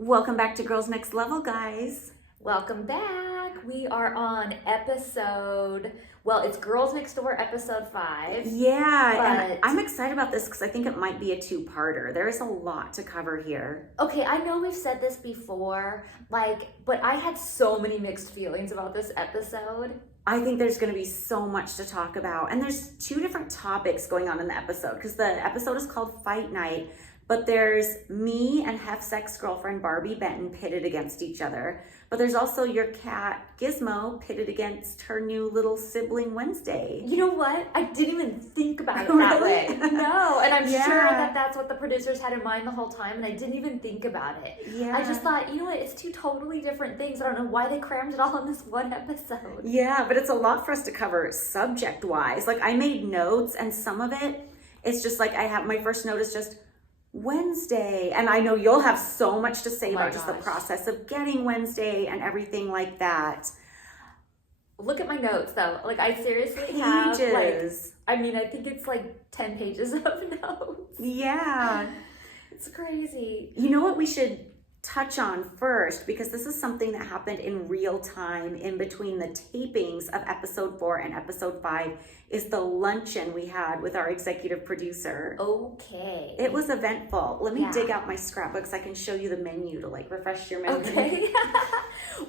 Welcome back to Girls Next Level, guys. Welcome back. We are on it's Girls Next Door episode 5. Yeah, and I'm excited about this because I think it might be a two-parter. There is a lot to cover here. Okay, I know we've said this before, but I had so many mixed feelings about this episode. I think there's going to be so much to talk about. And there's two different topics going on in the episode because the episode is called Fight Night. But there's me and Hef's ex-girlfriend, Barbie Benton, pitted against each other. But there's also your cat, Gizmo, pitted against her new little sibling, Wednesday. You know what? I didn't even think about it that way. No, and I'm sure that that's what the producers had in mind the whole time, and I didn't even think about it. Yeah. I just thought, you know what? It's two totally different things. I don't know why they crammed it all in this one episode. Yeah, but it's a lot for us to cover subject-wise. Like, I made notes, and some of it, it's just like my first note is just, Wednesday, and I know you'll have so much to say about just the process of getting Wednesday and everything like that. Look at my notes though. I seriously have pages. I think it's 10 pages of notes. Yeah. It's crazy. You know what we should touch on first, because this is something that happened in real time in between the tapings of episode 4 and episode 5, is the luncheon we had with our executive producer. Okay. It was eventful. Let me dig out my scrapbooks. I can show you the menu to refresh your memory. Okay.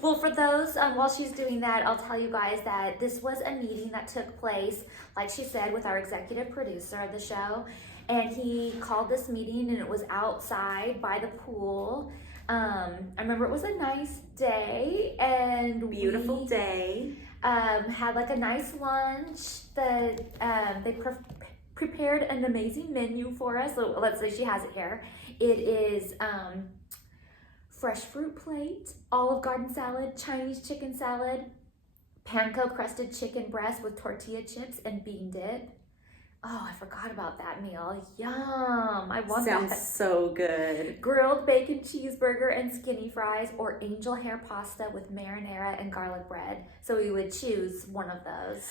Well, for those, while she's doing that, I'll tell you guys that this was a meeting that took place, like she said, with our executive producer of the show. And he called this meeting and it was outside by the pool. I remember it was a nice day and beautiful day. Had a nice lunch that they prepared an amazing menu for us. So let's say she has it here. It is fresh fruit plate, Olive Garden salad, Chinese chicken salad, panko crusted chicken breast with tortilla chips and bean dip. Oh, I forgot about that meal. Yum. I want that. Sounds so good. Grilled bacon cheeseburger and skinny fries, or angel hair pasta with marinara and garlic bread. So we would choose one of those.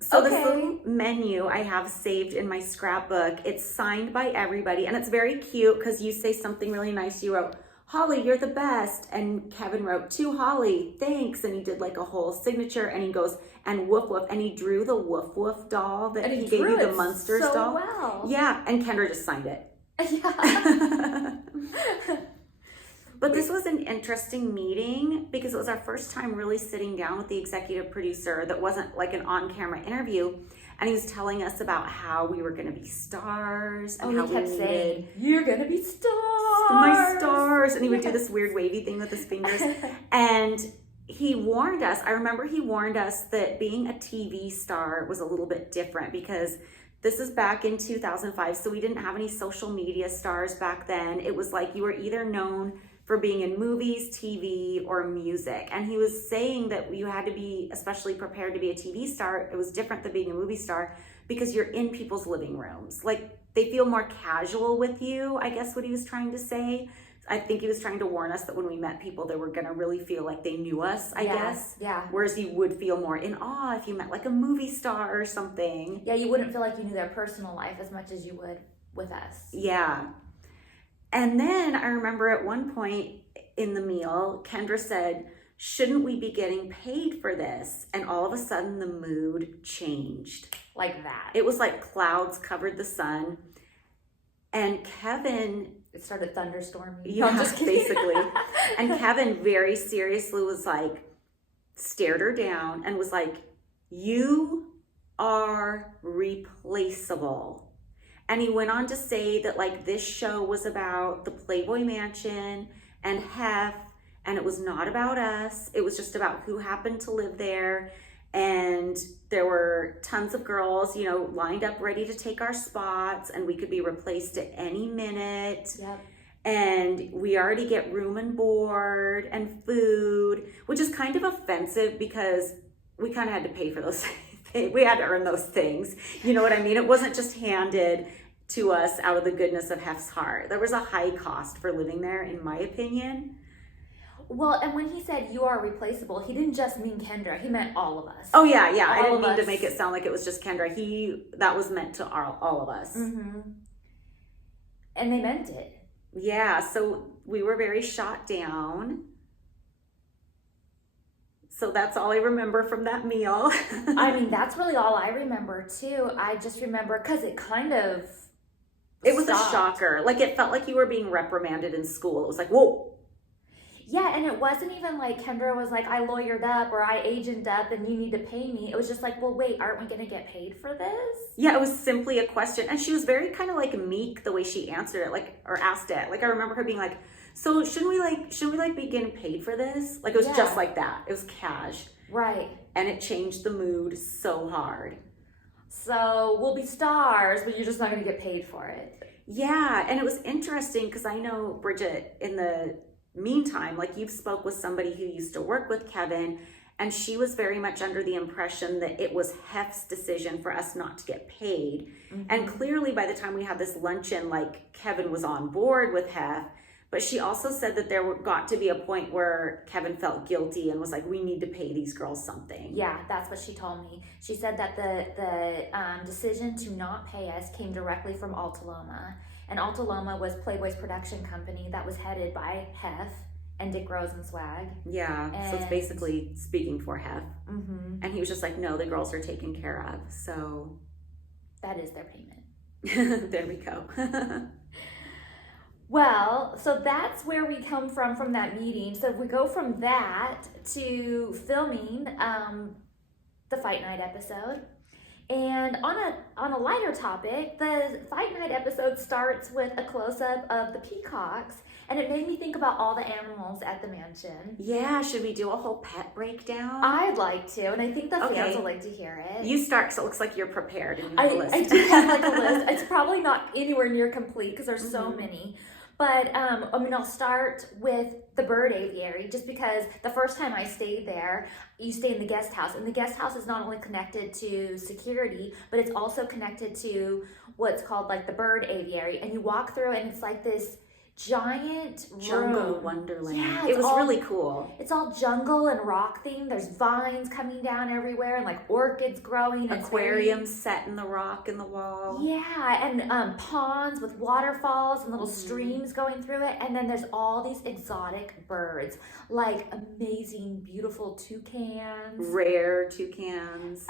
So this little menu I have saved in my scrapbook, it's signed by everybody, and it's very cute because you say something really nice. You wrote, Holly, you're the best. And Kevin wrote, to Holly, thanks. And he did a whole signature, and he goes, and woof woof. And he drew the woof woof doll that he gave you, the Munsters so doll. Well. Yeah, and Kendra just signed it. Yeah. But this was an interesting meeting because it was our first time really sitting down with the executive producer that wasn't an on-camera interview. And he was telling us about how we were going to be stars. And how he kept saying, you're going to be stars. My stars. And he would do this weird wavy thing with his fingers. And he warned us. I remember he warned us that being a TV star was a little bit different because this is back in 2005. So we didn't have any social media stars back then. It was you were either known for being in movies, TV, or music. And he was saying that you had to be especially prepared to be a TV star. It was different than being a movie star because you're in people's living rooms. They feel more casual with you, I guess what he was trying to say. I think he was trying to warn us that when we met people, they were gonna really feel like they knew us, I guess. Yeah. Whereas you would feel more in awe if you met a movie star or something. Yeah, you wouldn't feel like you knew their personal life as much as you would with us. Yeah. And then I remember at one point in the meal, Kendra said, shouldn't we be getting paid for this? And all of a sudden the mood changed. Like that. It was like clouds covered the sun. And Kevin... It started thunderstorming. Yeah, basically. And Kevin very seriously was stared her down and was you are replaceable. And he went on to say that this show was about the Playboy Mansion and Hef, and it was not about us. It was just about who happened to live there. And there were tons of girls, lined up ready to take our spots, and we could be replaced at any minute. Yep. And we already get room and board and food, which is kind of offensive because we kind of had to pay for those things. We had to earn those things. You know what I mean? It wasn't just handed to us out of the goodness of Hef's heart. There was a high cost for living there, in my opinion. Well, and when he said you are replaceable, he didn't just mean Kendra. He meant all of us. Oh, yeah. I didn't mean to make it sound like it was just Kendra. That was meant to all of us. Mm-hmm. And they meant it. Yeah, so we were very shot down. So that's all I remember from that meal. I mean, that's really all I remember too. I just remember because it kind of it was stopped. a shocker. Like, it felt like you were being reprimanded in school. It was like, whoa. Yeah, and it wasn't even like Kendra was like, I lawyered up or I agent up and you need to pay me. It was just like, well, wait, aren't we going to get paid for this? Yeah, it was simply a question. And she was very kind of like meek the way she answered it, like, or asked it. Like, I remember her being like, so shouldn't we be getting paid for this? Like, it was just like that. It was cash. Right. And it changed the mood so hard. So we'll be stars, but you're just not going to get paid for it. Yeah, and it was interesting because I know, Bridget, in the meantime, like, you've spoke with somebody who used to work with Kevin, and she was very much under the impression that it was Hef's decision for us not to get paid. Mm-hmm. And clearly by the time we had this luncheon, like, Kevin was on board with Hef, but she also said that there got to be a point where Kevin felt guilty and was like, we need to pay these girls something. Yeah, that's what she told me. She said that the decision to not pay us came directly from Altaloma. And Altaloma was Playboy's production company that was headed by Hef and Dick Rosenswag. Yeah, so it's basically speaking for Hef. Mm-hmm. And he was just like, no, the girls are taken care of. So that is their payment. There we go. Well, so that's where we come from that meeting. So if we go from that to filming the Fight Night episode. And on a lighter topic, the Fight Night episode starts with a close-up of the peacocks, and it made me think about all the animals at the mansion. Yeah, should we do a whole pet breakdown? I'd like to, and I think the fans will like to hear it. You start, so it looks like you're prepared and you have a list. I do have like a list. It's probably not anywhere near complete because there's so many. But I'll start with the bird aviary, just because the first time I stayed there, you stay in the guest house, and the guest house is not only connected to security, but it's also connected to what's called like the bird aviary. And you walk through, and it's like this giant jungle room. wonderland. Yeah, it was really cool. It's all jungle and rock themed. There's vines coming down everywhere and like orchids growing. Aquariums set in the rock in the wall. Yeah, and ponds with waterfalls and little streams going through it. And then there's all these exotic birds, like amazing, beautiful toucans, rare toucans,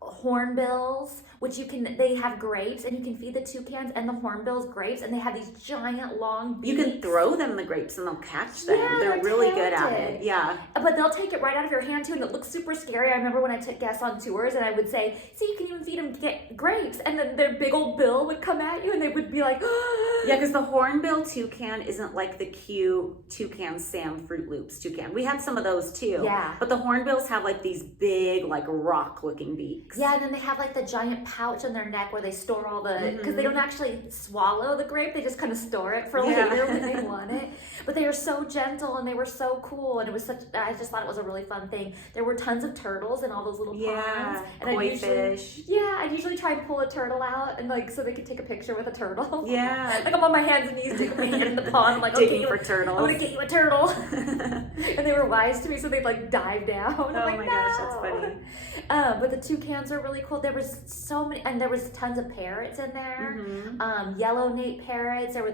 hornbills, which they have grapes, and you can feed the toucans and the hornbills grapes, and they have these giant long beaks. You can throw them the grapes and they'll catch them. Yeah, they're really talented. good at it. Yeah. But they'll take it right out of your hand too, and it looks super scary. I remember when I took guests on tours, and I would say, see, you can even feed them grapes, and then their big old bill would come at you, and they would be like, yeah, because the hornbill toucan isn't like the cute toucan Sam Fruit Loops toucan. We had some of those too. Yeah. But the hornbills have like these big, like rock looking beaks. Yeah, and then they have like the giant pouch on their neck where they store all the, because they don't actually swallow the grape, they just kind of store it for later when they want it. But they were so gentle and they were so cool, and it was I just thought it was a really fun thing. There were tons of turtles in all those little ponds. And koi fish. I'd usually try and pull a turtle out, and like so they could take a picture with a turtle. Yeah. Like I'm on my hands and knees digging my hand in the pond. I'm like, digging for turtles. I'm gonna get you a turtle. And they were wise to me, so they'd like dive down. Oh I'm like, my no. gosh, that's funny. But the toucans are really cool. There was so many, and there was tons of parrots in there. Yellow nape parrots. There were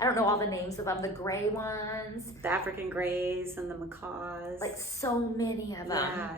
I don't know all the names of them, the gray ones. The African greys and the macaws. Like so many of them. Yeah.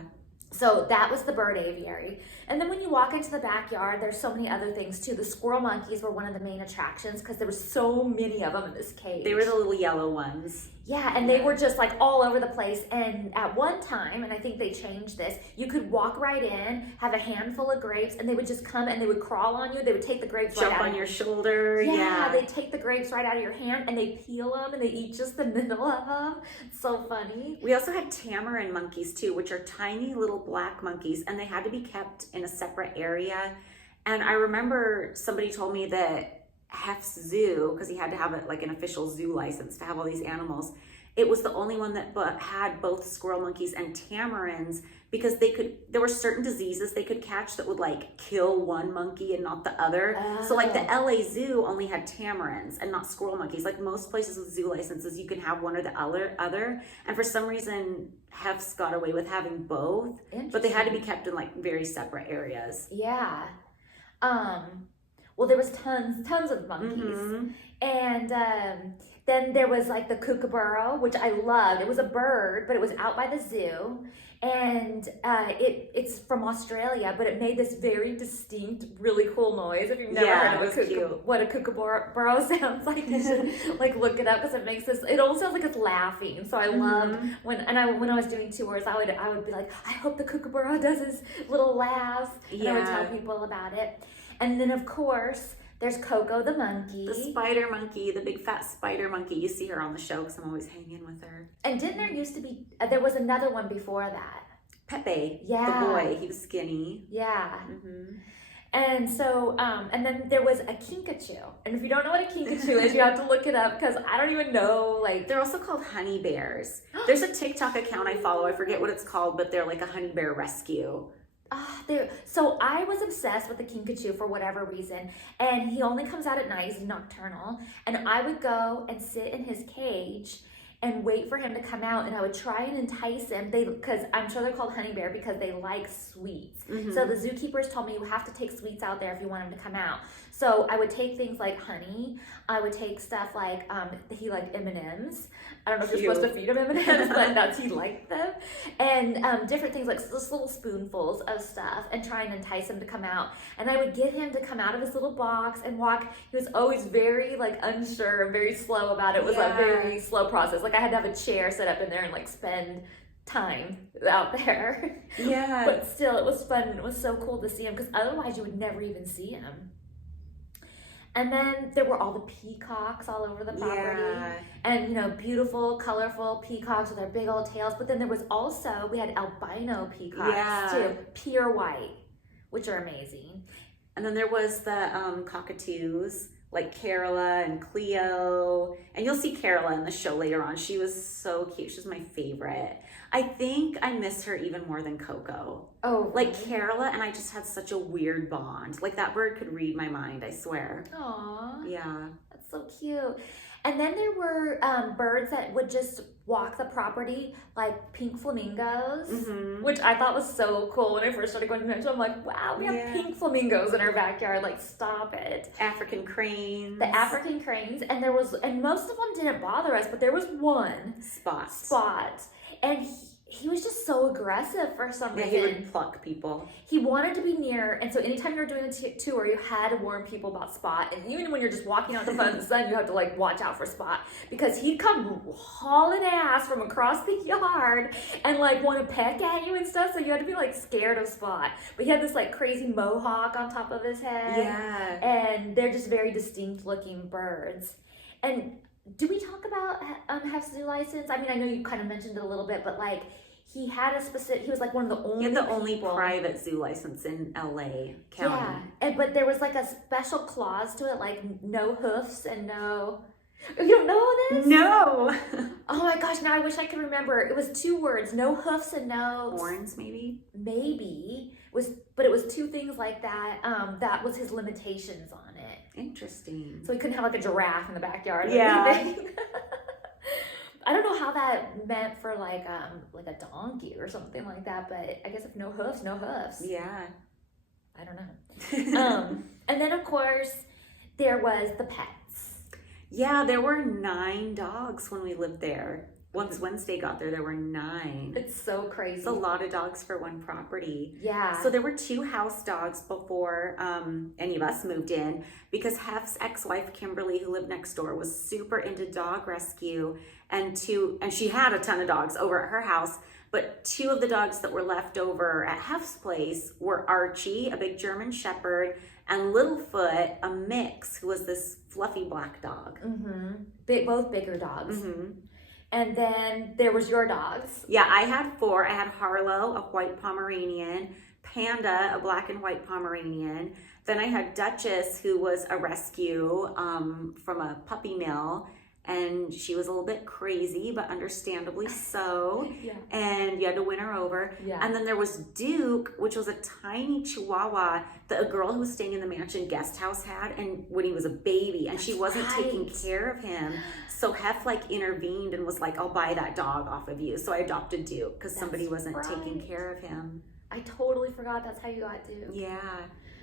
So that was the bird aviary. And then when you walk into the backyard, there's so many other things too. The squirrel monkeys were one of the main attractions because there were so many of them in this cage. They were the little yellow ones. Yeah, and they were just like all over the place. And at one time, and I think they changed this, you could walk right in, have a handful of grapes, and they would just come and they would crawl on you. They would take the grapes Jump right out on your shoulder. Yeah, they take the grapes right out of your hand and they peel them and they eat just the middle of them. It's so funny. We also had tamarin monkeys too, which are tiny little black monkeys, and they had to be kept in a separate area. And I remember somebody told me that Hef's zoo, because he had to have like an official zoo license to have all these animals, it was the only one that had both squirrel monkeys and tamarins, because there were certain diseases they could catch that would like kill one monkey and not the other. So like the LA zoo only had tamarins and not squirrel monkeys. Like most places with zoo licenses, you can have one or the other. And for some reason, Hef's got away with having both, but they had to be kept in like very separate areas. Yeah. Well, there was tons of monkeys. Mm-hmm. And then there was like the kookaburra, which I loved. It was a bird, but it was out by the zoo. And it's from Australia, but it made this very distinct, really cool noise. If you've never heard of what a kookaburra sounds like, you should like look it up because it makes this. It almost sounds like it's laughing. So I loved when I was doing tours, I would be like, I hope the kookaburra does his little laugh, and I would tell people about it. And then of course there's Coco the monkey. The spider monkey, the big fat spider monkey. You see her on the show because I'm always hanging with her. And didn't there used to be, there was another one before that. Pepe, yeah. The boy, he was skinny. Yeah. Mm-hmm. And so, and then there was a kinkajou. And if you don't know what a kinkajou is, you have to look it up because I don't even know, like. They're also called honey bears. There's a TikTok account I follow. I forget what it's called, but they're like a honey bear rescue. So I was obsessed with the kinkajou for whatever reason, and he only comes out at night. He's nocturnal, and I would go and sit in his cage and wait for him to come out, and I would try and entice him. Because I'm sure they're called honey bear because they like sweets. Mm-hmm. So the zookeepers told me you have to take sweets out there if you want him to come out. So I would take things like honey. I would take stuff like he liked M&Ms. I don't know if you're supposed to feed him M&Ms, but he liked them. And different things like just little spoonfuls of stuff and try and entice him to come out. And I would get him to come out of his little box and walk. He was always very like unsure and very slow about it. It was a very slow process. Like I had to have a chair set up in there and like spend time out there. Yeah. But still, it was fun. It was so cool to see him because otherwise you would never even see him. And then there were all the peacocks all over the property. Yeah. And, you know, beautiful, colorful peacocks with their big old tails. But then there was also, we had albino peacocks too. Pure white, which are amazing. And then there was the cockatoos, like Carola and Cleo. And you'll see Carola in the show later on. She was so cute. She was my favorite. I think I miss her even more than Coco. Oh, like Carola and I just had such a weird bond. Like that bird could read my mind, I swear. Aww. Yeah. That's so cute. And then there were birds that would just walk the property, like pink flamingos, which I thought was so cool when I first started going to Benton. I'm like, wow, we have pink flamingos in our backyard. Like, stop it. African cranes. The African cranes. And and most of them didn't bother us, but there was one. Spot. And he was just so aggressive for some reason. Yeah, he would pluck people. He wanted to be near, and so anytime you were doing a tour, you had to warn people about Spot. And even when you're just walking out in front of the sun, you have to like watch out for Spot because he'd come hauling ass from across the yard and like want to peck at you and stuff. So you had to be like scared of Spot. But he had this like crazy mohawk on top of his head. Yeah. And they're just very distinct looking birds. And do we talk about Hef's zoo license? I mean, I know you kind of mentioned it a little bit, but like he had a specific, he was like one of the only He had the only private zoo license in LA County. Yeah, but there was like a special clause to it, like no hoofs and no... You don't know this? No. Oh my gosh, now I wish I could remember. It was 2 words, no hoofs and no... Horns, maybe? Maybe. But it was 2 things like that. That was his limitations on it. Interesting. So he couldn't have like a giraffe in the backyard. Yeah. I don't know how that meant for like a donkey or something like that, but I guess if no hoofs, no hoofs. Yeah. I don't know. And then of course there was the pets. Yeah, there were 9 dogs when we lived there. Once Wednesday got there were 9. It's so crazy. It's a lot of dogs for one property. Yeah. So there were 2 house dogs before any of us moved in because Hef's ex-wife Kimberly, who lived next door, was super into dog rescue, and she had a ton of dogs over at her house. But 2 of the dogs that were left over at Hef's place were Archie, a big German Shepherd, and Littlefoot, a mix, who was this fluffy black dog. Both bigger dogs. And then there was your dogs. Yeah, I had 4. I had Harlow, a white Pomeranian, Panda, a black and white Pomeranian. Then I had Duchess, who was a rescue from a puppy mill. And she was a little bit crazy, but understandably so. Yeah. And you had to win her over. Yeah. And then there was Duke, which was a tiny Chihuahua that a girl who was staying in the mansion guest house had, and when he was a baby, and she wasn't taking care of him. So Hef like intervened and was like, I'll buy that dog off of you. So I adopted Duke because somebody wasn't taking care of him. I totally forgot that's how you got Duke. Yeah.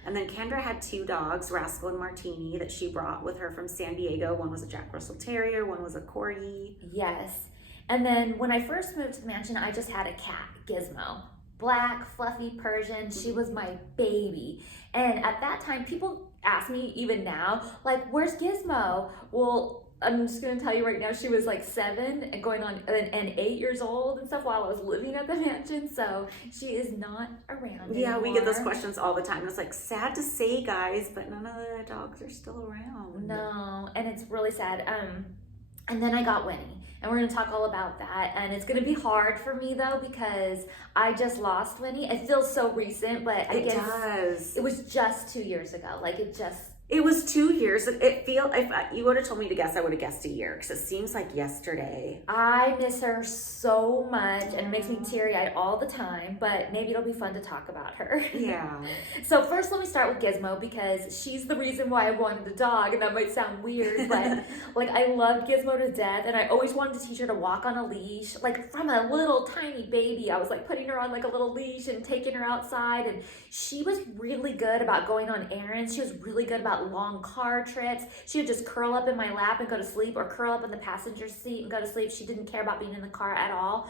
And then Kendra had 2 dogs, Rascal and Martini, that she brought with her from San Diego. One was a Jack Russell Terrier, one was a Corgi. Yes. And then when I first moved to the mansion, I just had a cat, Gizmo. Black, fluffy Persian. She was my baby. And at that time, people ask me even now, like, where's Gizmo? Well, I'm just gonna tell you right now, she was like 7 and going on and 8 years old and stuff while I was living at the mansion. So she is not around anymore. We get those questions all the time. It's like sad to say, guys, but none of the dogs are still around. No, and it's really sad. And then I got Winnie, and we're gonna talk all about that. And it's gonna be hard for me though because I just lost Winnie. It feels so recent, but I guess it was just 2 years ago. Like it was 2 years. If you would have told me to guess, I would have guessed a year because it seems like yesterday. I miss her so much and it makes me teary-eyed all the time, but maybe it'll be fun to talk about her. Yeah. So first let me start with Gizmo because she's the reason why I wanted a dog, and that might sound weird, but like I loved Gizmo to death, and I always wanted to teach her to walk on a leash. Like from a little tiny baby, I was like putting her on like a little leash and taking her outside, and she was really good about going on errands. She was really good about long car trips. She would just curl up in my lap and go to sleep, or curl up in the passenger seat and go to sleep. She didn't care about being in the car at all.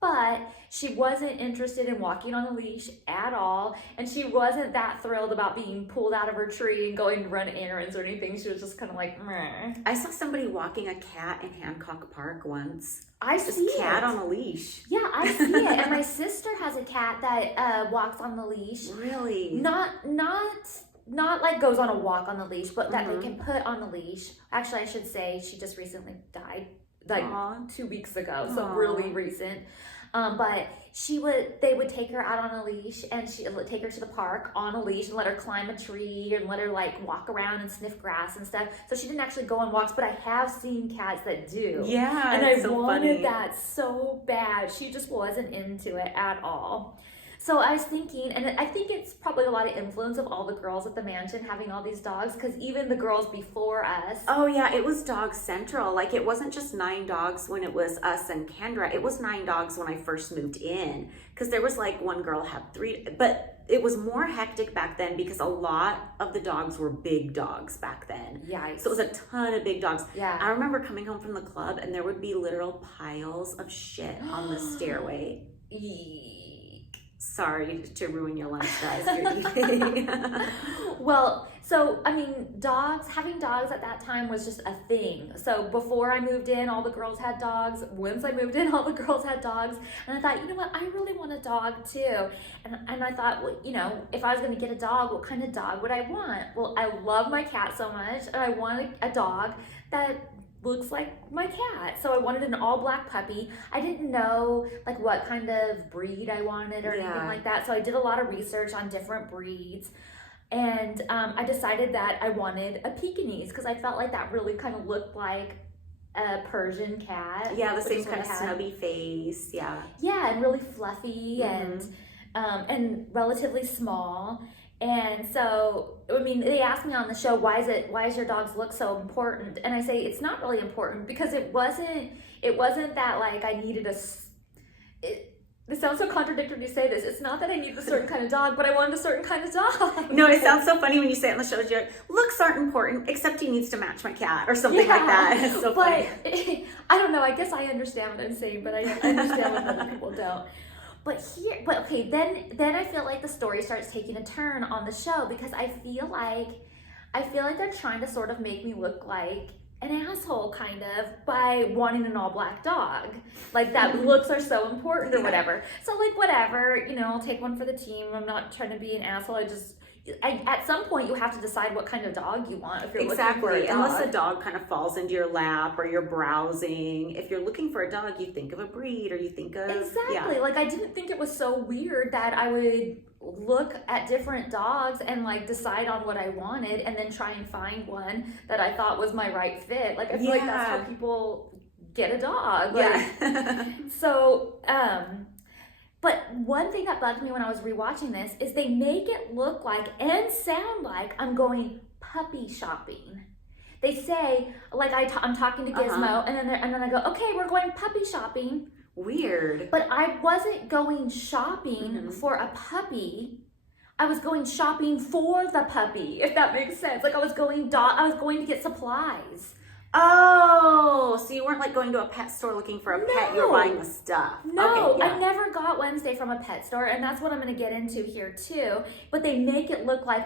But she wasn't interested in walking on a leash at all, and she wasn't that thrilled about being pulled out of her tree and going to run errands or anything. She was just kind of like, meh. I saw somebody walking a cat in Hancock Park once. I see it. Cat on a leash. Yeah, I see it. And my sister has a cat that walks on the leash. Really? Not like goes on a walk on the leash, but that they can put on the leash. Actually, I should say she just recently died, like 2 weeks ago, so really recent. But they would take her out on a leash, and she would take her to the park on a leash and let her climb a tree and let her like walk around and sniff grass and stuff. So she didn't actually go on walks, but I have seen cats that do. Yeah, and I so wanted funny. that so bad. She just wasn't into it at all. So I was thinking, and I think it's probably a lot of influence of all the girls at the mansion having all these dogs, because even the girls before us. Oh yeah, it was dog central. Like it wasn't just 9 dogs when it was us and Kendra. It was 9 dogs when I first moved in, because there was like one girl had 3, but it was more hectic back then because a lot of the dogs were big dogs back then. Yeah. So it was a ton of big dogs. Yeah. I remember coming home from the club and there would be literal piles of shit on the stairway. Sorry to ruin your lunch, guys. You're eating. Well, so, I mean, having dogs at that time was just a thing. So before I moved in, all the girls had dogs. Once I moved in, all the girls had dogs. And I thought, you know what, I really want a dog too. And I thought, well, you know, if I was going to get a dog, what kind of dog would I want? Well, I love my cat so much, and I wanted a dog that looks like my cat. So I wanted an all black puppy. I didn't know like what kind of breed I wanted or anything like that. So I did a lot of research on different breeds. And I decided that I wanted a Pekingese because I felt like that really kind of looked like a Persian cat. Yeah, the same kind of snubby face. Yeah. Yeah, and really fluffy and relatively small. And so, I mean, they asked me on the show, why is your dog's look so important? And I say, it's not really important because it wasn't that like I needed it sounds so contradictory to say this. It's not that I needed a certain kind of dog, but I wanted a certain kind of dog. No, it sounds so funny when you say it on the show. You're like, looks aren't important, except he needs to match my cat or something like that. It's so funny. I don't know. I guess I understand what I'm saying, but I understand what other people don't. But then I feel like the story starts taking a turn on the show because I feel like they're trying to sort of make me look like an asshole kind of by wanting an all black dog. Like that looks are so important or whatever. So like whatever, you know, I'll take one for the team. I'm not trying to be an asshole. At some point you have to decide what kind of dog you want if you're looking for a dog. Unless a dog kind of falls into your lap or you're browsing. If you're looking for a dog, you think of a breed or you think of... Exactly. Like I didn't think it was so weird that I would look at different dogs and like decide on what I wanted and then try and find one that I thought was my right fit. Like I feel like that's how people get a dog. Like, so, but one thing that bugged me when I was rewatching this is they make it look like and sound like I'm going puppy shopping. They say, like I'm talking to Gizmo, and then I go, okay, we're going puppy shopping. Weird. But I wasn't going shopping for a puppy. I was going shopping for the puppy, if that makes sense. Like I was going to get supplies. Oh, so you weren't like going to a pet store looking for a pet, you were buying the stuff. No, okay, yeah. I never got Wednesday from a pet store, and that's what I'm going to get into here too. But they make it look like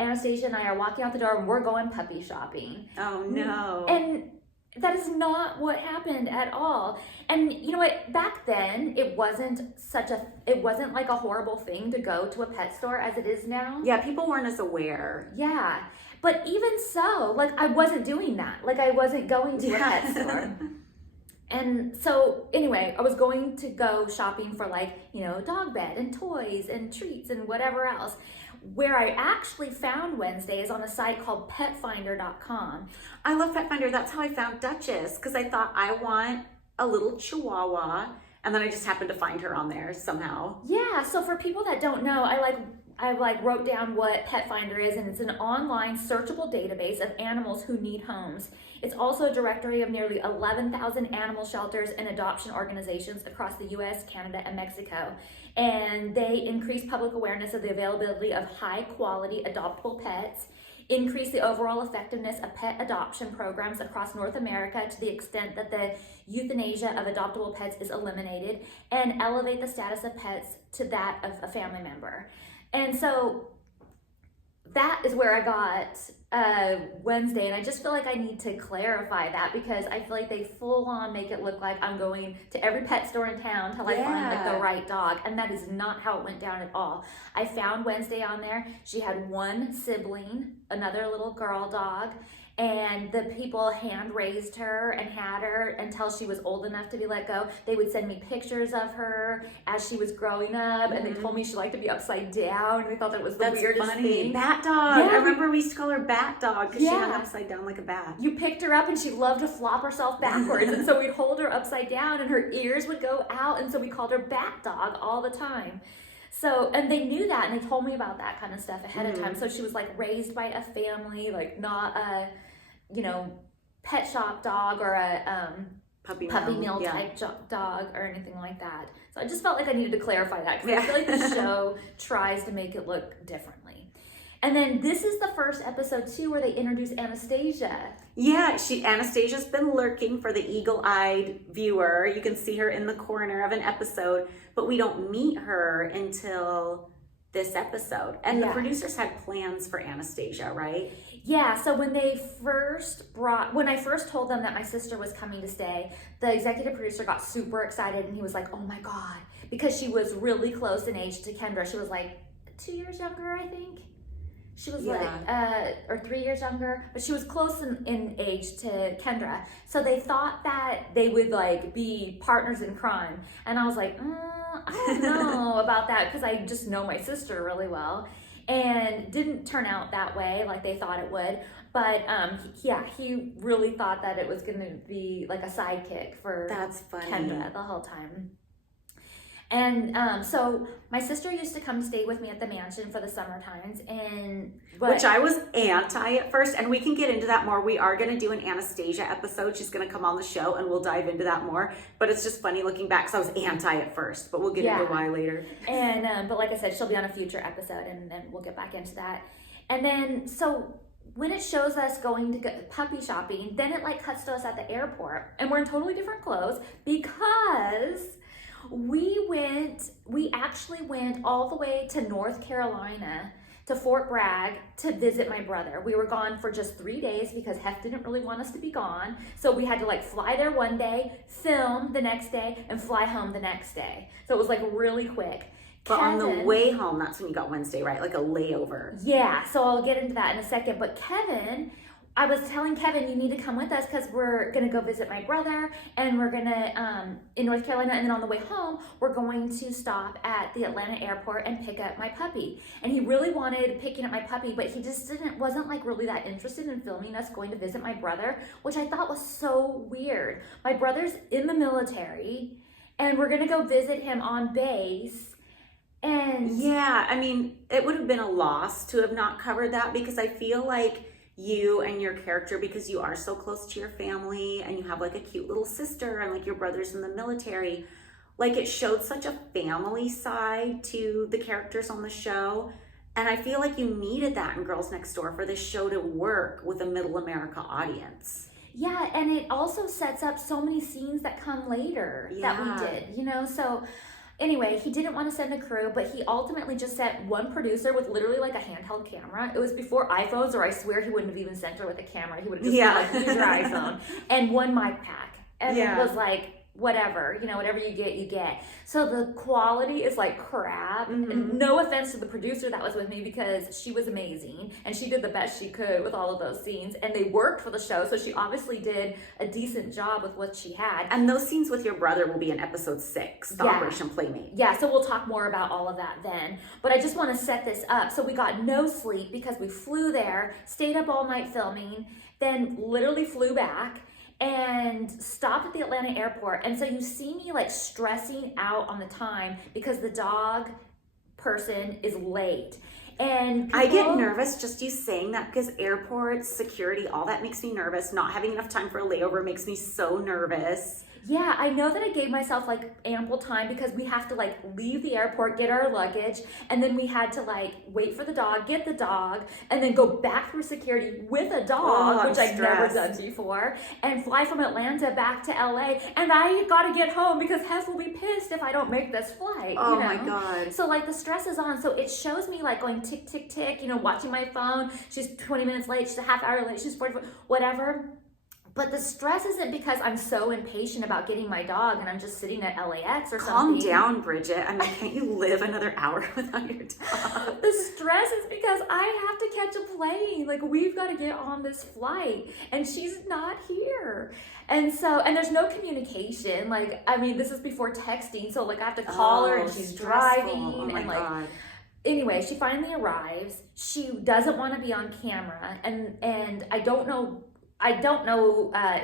Anastasia and I are walking out the door and we're going puppy shopping. Oh no. And that is not what happened at all. And you know what? Back then, it wasn't like a horrible thing to go to a pet store as it is now. Yeah, people weren't as aware. Yeah. But even so, like I wasn't doing that. Like I wasn't going to a pet store. And so anyway, I was going to go shopping for like, you know, dog bed and toys and treats and whatever else. Where I actually found Wednesday is on a site called petfinder.com. I love Pet Finder. That's how I found Duchess, because I thought I want a little chihuahua, and then I just happened to find her on there somehow. Yeah, so for people that don't know, I wrote down what Pet Finder is, and it's an online searchable database of animals who need homes. It's also a directory of nearly 11,000 animal shelters and adoption organizations across the US, Canada, and Mexico. And they increase public awareness of the availability of high-quality adoptable pets, increase the overall effectiveness of pet adoption programs across North America to the extent that the euthanasia of adoptable pets is eliminated, and elevate the status of pets to that of a family member. And so that is where I got Wednesday, and I just feel like I need to clarify that because I feel like they full on make it look like I'm going to every pet store in town till I find like the right dog, and that is not how it went down at all. I found Wednesday on there. She had one sibling, another little girl dog, and the people hand raised her and had her until she was old enough to be let go. They would send me pictures of her as she was growing up, and they told me she liked to be upside down, and we thought that was the weirdest thing. Bat dog. Yeah. I remember we used to call her Bat dog because she hung upside down like a bat. You picked her up and she loved to flop herself backwards, and so we'd hold her upside down and her ears would go out, and so we called her Bat dog all the time. So, and they knew that, and they told me about that kind of stuff ahead of time. So she was like raised by a family, like not a, you know, pet shop dog or a puppy mill type dog or anything like that. So I just felt like I needed to clarify that because I feel like the show tries to make it look differently. And then this is the first episode too where they introduce Anastasia. Yeah, Anastasia's been lurking for the eagle-eyed viewer. You can see her in the corner of an episode, but we don't meet her until this episode. And the producers had plans for Anastasia, right? Yeah, so when I first told them that my sister was coming to stay, the executive producer got super excited and he was like, oh my God, because she was really close in age to Kendra. She was like 2 years younger, I think. She was or 3 years younger, but she was close in age to Kendra. So they thought that they would like be partners in crime. And I was like, I don't know about that because I just know my sister really well. And didn't turn out that way like they thought it would. But he really thought that it was going to be like a sidekick for Kendra the whole time. And so my sister used to come stay with me at the mansion for the summer times, which I was anti at first, and we can get into that more. We are going to do an Anastasia episode. She's going to come on the show, and we'll dive into that more. But it's just funny looking back, because I was anti at first, but we'll get into why later. And but like I said, she'll be on a future episode, and then we'll get back into that. And then we when it shows us going to go puppy shopping, then it like cuts to us at the airport, and we're in totally different clothes because we actually went all the way to North Carolina to Fort Bragg to visit my brother. We were gone for just 3 days because Hef didn't really want us to be gone. So we had to like fly there one day, film the next day, and fly home the next day. So it was like really quick. But on the way home, that's when you got Wednesday, right? Like a layover. Yeah, so I'll get into that in a second. But I was telling Kevin, you need to come with us because we're going to go visit my brother, and we're going to, in North Carolina, and then on the way home, we're going to stop at the Atlanta airport and pick up my puppy. And he really wanted picking up my puppy, but he just wasn't like really that interested in filming us going to visit my brother, which I thought was so weird. My brother's in the military, and we're going to go visit him on base. And yeah, I mean, it would have been a loss to have not covered that, because I feel like you and your character, because you are so close to your family and you have like a cute little sister and like your brother's in the military, like it showed such a family side to the characters on the show And I feel like you needed that in Girls Next Door for this show to work with a middle America audience. Yeah, and it also sets up so many scenes that come later that we did, you know? So anyway, he didn't want to send a crew, but he ultimately just sent one producer with literally like a handheld camera. It was before iPhones, or I swear he wouldn't have even sent her with a camera. He would have just been like, use your iPhone. And one mic pack. And it was like, whatever, you know, whatever you get, you get. So the quality is like crap. And no offense to the producer that was with me, because she was amazing and she did the best she could with all of those scenes, and they worked for the show, so she obviously did a decent job with what she had. And those scenes with your brother will be in episode 6, the Operation Playmate. Yeah, so we'll talk more about all of that then. But I just want to set this up. So we got no sleep because we flew there, stayed up all night filming, then literally flew back and stopped at the Atlanta airport. And so you see me like stressing out on the time because the dog person is late. And I get nervous just you saying that, because airports, security, all that makes me nervous. Not having enough time for a layover makes me so nervous. Yeah, I know that I gave myself like ample time because we have to like leave the airport, get our luggage, and then we had to like wait for the dog, get the dog, and then go back through security with a dog, which I've never done before, and fly from Atlanta back to LA. And I got to get home because Hef will be pissed if I don't make this flight. Oh, you know? my God. So like the stress is on. So it shows me like going tick, tick, tick, you know, watching my phone. She's 20 minutes late. She's a half hour late. She's 40, whatever. But the stress isn't because I'm so impatient about getting my dog and I'm just sitting at LAX or Calm something. down, Bridget. I mean, can't you live another hour without your dog? The stress is because I have to catch a plane. Like, we've got to get on this flight and she's not here. And so, and there's no communication. Like, I mean, this is before texting. So like I have to call her and she's driving. Oh my and like, God. Anyway, she finally arrives. She doesn't want to be on camera. And I don't know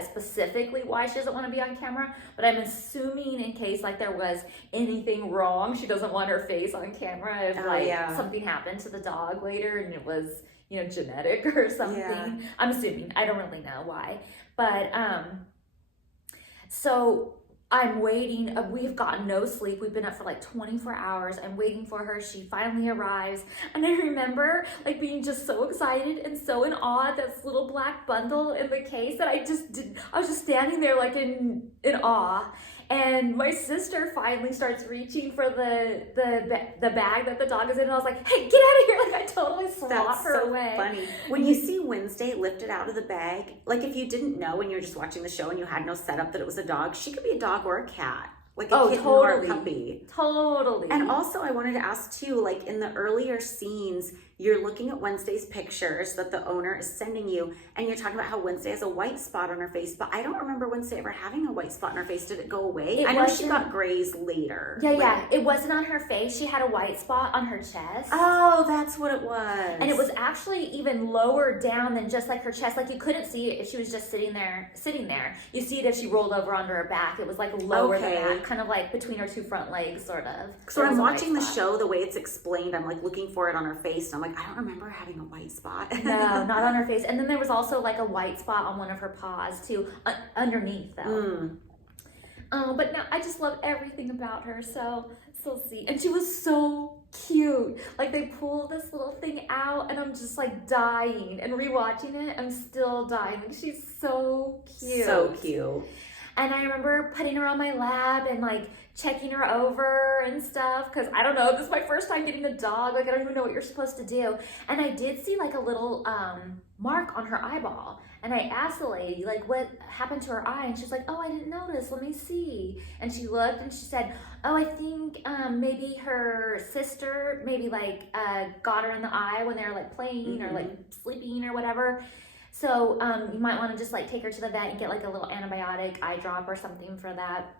specifically why she doesn't want to be on camera, but I'm assuming in case like there was anything wrong, she doesn't want her face on camera if something happened to the dog later and it was, you know, genetic or something. Yeah. I'm assuming. I don't really know why. But so I'm waiting. We've gotten no sleep. We've been up for like 24 hours. I'm waiting for her. She finally arrives. And I remember like being just so excited and so in awe at this little black bundle in the case that I was just standing there like in awe. And my sister finally starts reaching for the bag that the dog is in. And I was like, hey, get out of here. Like I totally slapped her away. That's so funny. When you see Wednesday lifted out of the bag, like if you didn't know when you were just watching the show and you had no setup that it was a dog, she could be a dog or a cat. Like a kitten or a puppy. Totally. And also I wanted to ask too, like in the earlier scenes, you're looking at Wednesday's pictures that the owner is sending you, and you're talking about how Wednesday has a white spot on her face, but I don't remember Wednesday ever having a white spot on her face. Did it go away? I know she got grays later. Yeah. It wasn't on her face. She had a white spot on her chest. Oh, that's what it was. And it was actually even lower down than just like her chest. Like you couldn't see it if she was just sitting there. You see it if she rolled over onto her back. It was like lower than that, kind of like between her two front legs, sort of. So when I'm watching the show, the way it's explained, I'm like looking for it on her face, and I'm like, I don't remember having a white spot. No, not on her face. And then there was also like a white spot on one of her paws too, underneath though. But no, I just love everything about her. So see. And she was so cute. Like they pulled this little thing out and I'm just like dying. And rewatching it, I'm still dying. Like she's so cute. So cute. And I remember putting her on my lap and like checking her over and stuff, because I don't know, this is my first time getting a dog. Like I don't even know what you're supposed to do. And I did see like a little mark on her eyeball. And I asked the lady like what happened to her eye, and she's like, oh, I didn't notice, let me see. And she looked and she said, oh, I think maybe her sister maybe like got her in the eye when they were like playing or like sleeping or whatever. So you might want to just like take her to the vet and get like a little antibiotic eye drop or something for that.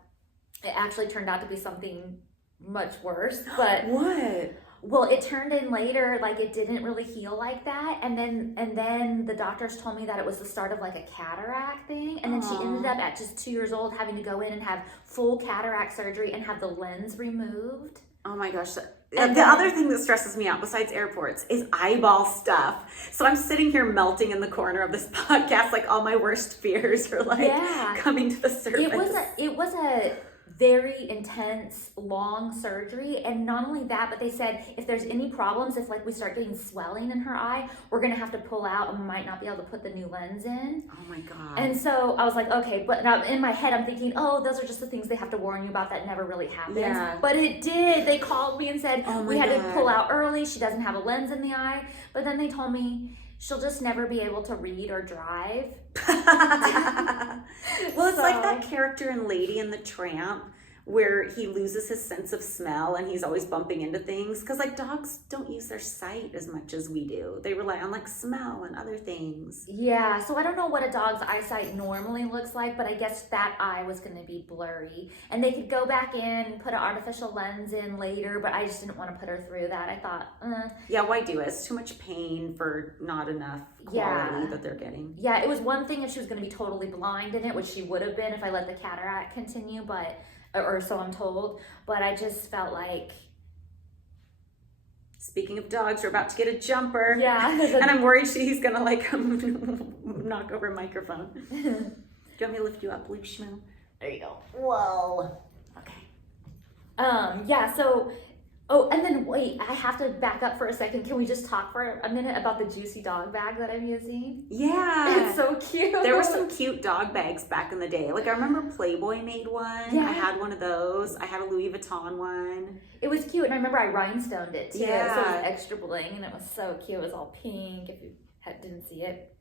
It actually turned out to be something much worse. But what? Well, it turned in later, like it didn't really heal like that. And then the doctors told me that it was the start of like a cataract thing. And then she ended up at just 2 years old having to go in and have full cataract surgery and have the lens removed. Oh my gosh. The other thing that stresses me out besides airports is eyeball stuff. So I'm sitting here melting in the corner of this podcast, like all my worst fears are like coming to the surface. It was a very intense, long surgery. And not only that, but they said if there's any problems, if like we start getting swelling in her eye, we're gonna have to pull out and we might not be able to put the new lens in. Oh my God. And so I was like, okay, but now in my head I'm thinking, oh, those are just the things they have to warn you about. That never really happens. Yeah. But it did. They called me and said we had to pull out early. She doesn't have a lens in the eye. But then they told me she'll just never be able to read or drive. Well, it's like that character in Lady and the Tramp where he loses his sense of smell and he's always bumping into things. Because like dogs don't use their sight as much as we do. They rely on like smell and other things. Yeah, so I don't know what a dog's eyesight normally looks like, but I guess that eye was going to be blurry. And they could go back in and put an artificial lens in later, but I just didn't want to put her through that. I thought, Yeah, why do it? It's too much pain for not enough quality that they're getting. Yeah, it was one thing if she was going to be totally blind in it, which she would have been if I let the cataract continue, but... or so I'm told, but I just felt like... Speaking of dogs, we're about to get a jumper. Yeah. And I'm worried he's gonna like knock over a microphone. Do you want me to lift you up, Luke Schmo? There you go. Whoa. Okay. Yeah, so... Oh, and then wait, I have to back up for a second. Can we just talk for a minute about the juicy dog bag that I'm using? Yeah. It's so cute. There were some cute dog bags back in the day. Like I remember Playboy made one. Yeah. I had one of those. I had a Louis Vuitton one. It was cute, and I remember I rhinestoned it too. Yeah. So it was extra bling, and it was so cute. It was all pink, if you didn't see it.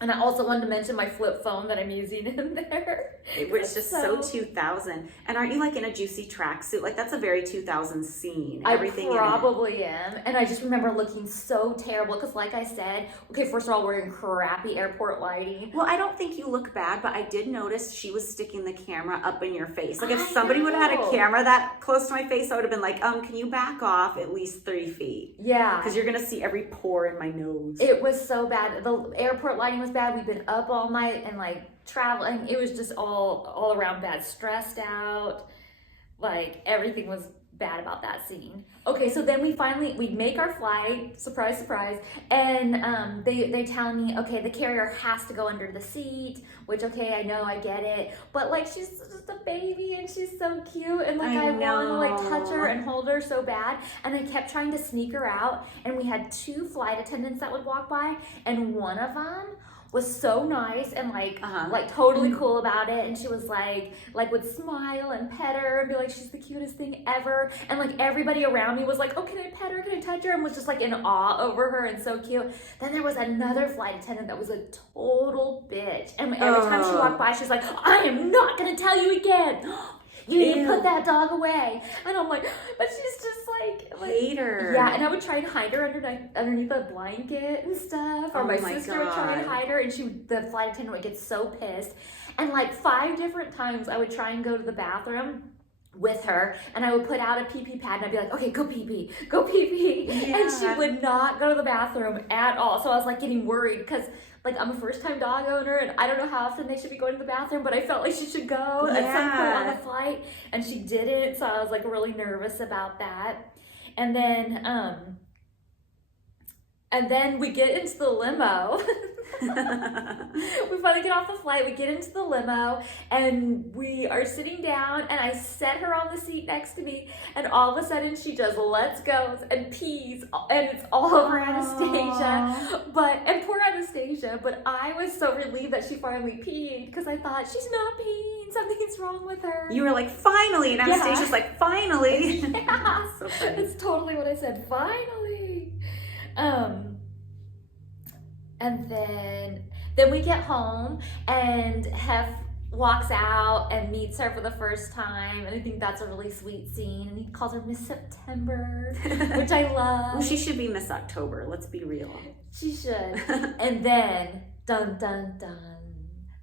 And I also wanted to mention my flip phone that I'm using in there. It was just so 2000. And aren't you like in a juicy tracksuit? Like that's a very 2000 scene. Everything I probably am. And I just remember looking so terrible because like I said, okay, first of all, we're in crappy airport lighting. Well, I don't think you look bad, but I did notice she was sticking the camera up in your face. Like if somebody would have had a camera that close to my face, I would have been like, can you back off at least 3 feet? Yeah. Because you're going to see every pore in my nose. It was so bad. The airport lighting was bad. We've been up all night and like traveling. It was just all around bad, stressed out. Like everything was bad about that scene. Okay, so then we make our flight, surprise, surprise, and they tell me, okay, the carrier has to go under the seat, which, okay, I know, I get it, but like she's just a baby and she's so cute, and like I want to like touch her and hold her so bad, and I kept trying to sneak her out, and we had 2 flight attendants that would walk by, and one of them was so nice and like totally cool about it, and she was like would smile and pet her and be like she's the cutest thing ever, and like everybody around me was like, oh, can I pet her, can I touch her, and was just like in awe over her and so cute. Then there was another flight attendant that was a total bitch, and every time she walked by she's like, I am not gonna tell you again. You need to put that dog away. And I'm like, but she's just like hater. Yeah, and I would try and hide her underneath a blanket and stuff. Or my sister would try and hide her, and the flight attendant would get so pissed. And like 5 different times I would try and go to the bathroom with her, and I would put out a pee-pee pad and I'd be like, okay, go pee-pee, go pee-pee. Yeah. And she would not go to the bathroom at all. So I was like getting worried because like I'm a first-time dog owner and I don't know how often they should be going to the bathroom, but I felt like she should go at some point on the flight, and she didn't. So I was like really nervous about that. And then we get into the limo. We finally get off the flight, we get into the limo, and we are sitting down, and I set her on the seat next to me, and all of a sudden she just lets go and pees, and it's all over Anastasia, and poor Anastasia, but I was so relieved that she finally peed, because I thought, she's not peeing, something's wrong with her. You were like, finally, and Anastasia's like, finally. Yeah, so funny. It's totally what I said, finally. And then we get home, and Hef walks out and meets her for the first time, and I think that's a really sweet scene, and he calls her Miss September, which I love. Well, she should be Miss October, let's be real. She should. And then, dun dun dun,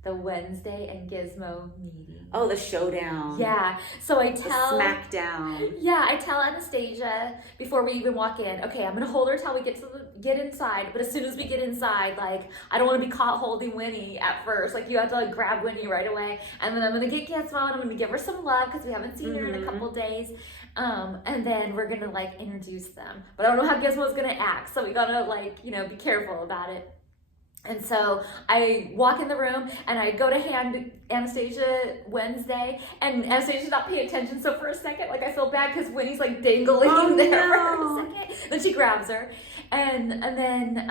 the Wednesday and Gizmo meeting. Oh, the showdown. Yeah. So I tell... The smackdown. Yeah, I tell Anastasia before we even walk in, okay, I'm going to hold her till we get inside, but as soon as we get inside, like, I don't want to be caught holding Winnie at first. Like, you have to, like, grab Winnie right away. And then I'm going to get Gizmo, and I'm going to give her some love because we haven't seen her in a couple days. And then we're going to, like, introduce them. But I don't know how Gizmo's going to act, so we got to, like, you know, be careful about it. And so I walk in the room and I go to hand Anastasia Wednesday, and Anastasia's not paying attention. So for a second, like I feel bad because Winnie's like dangling there for a second. Then she grabs her, and then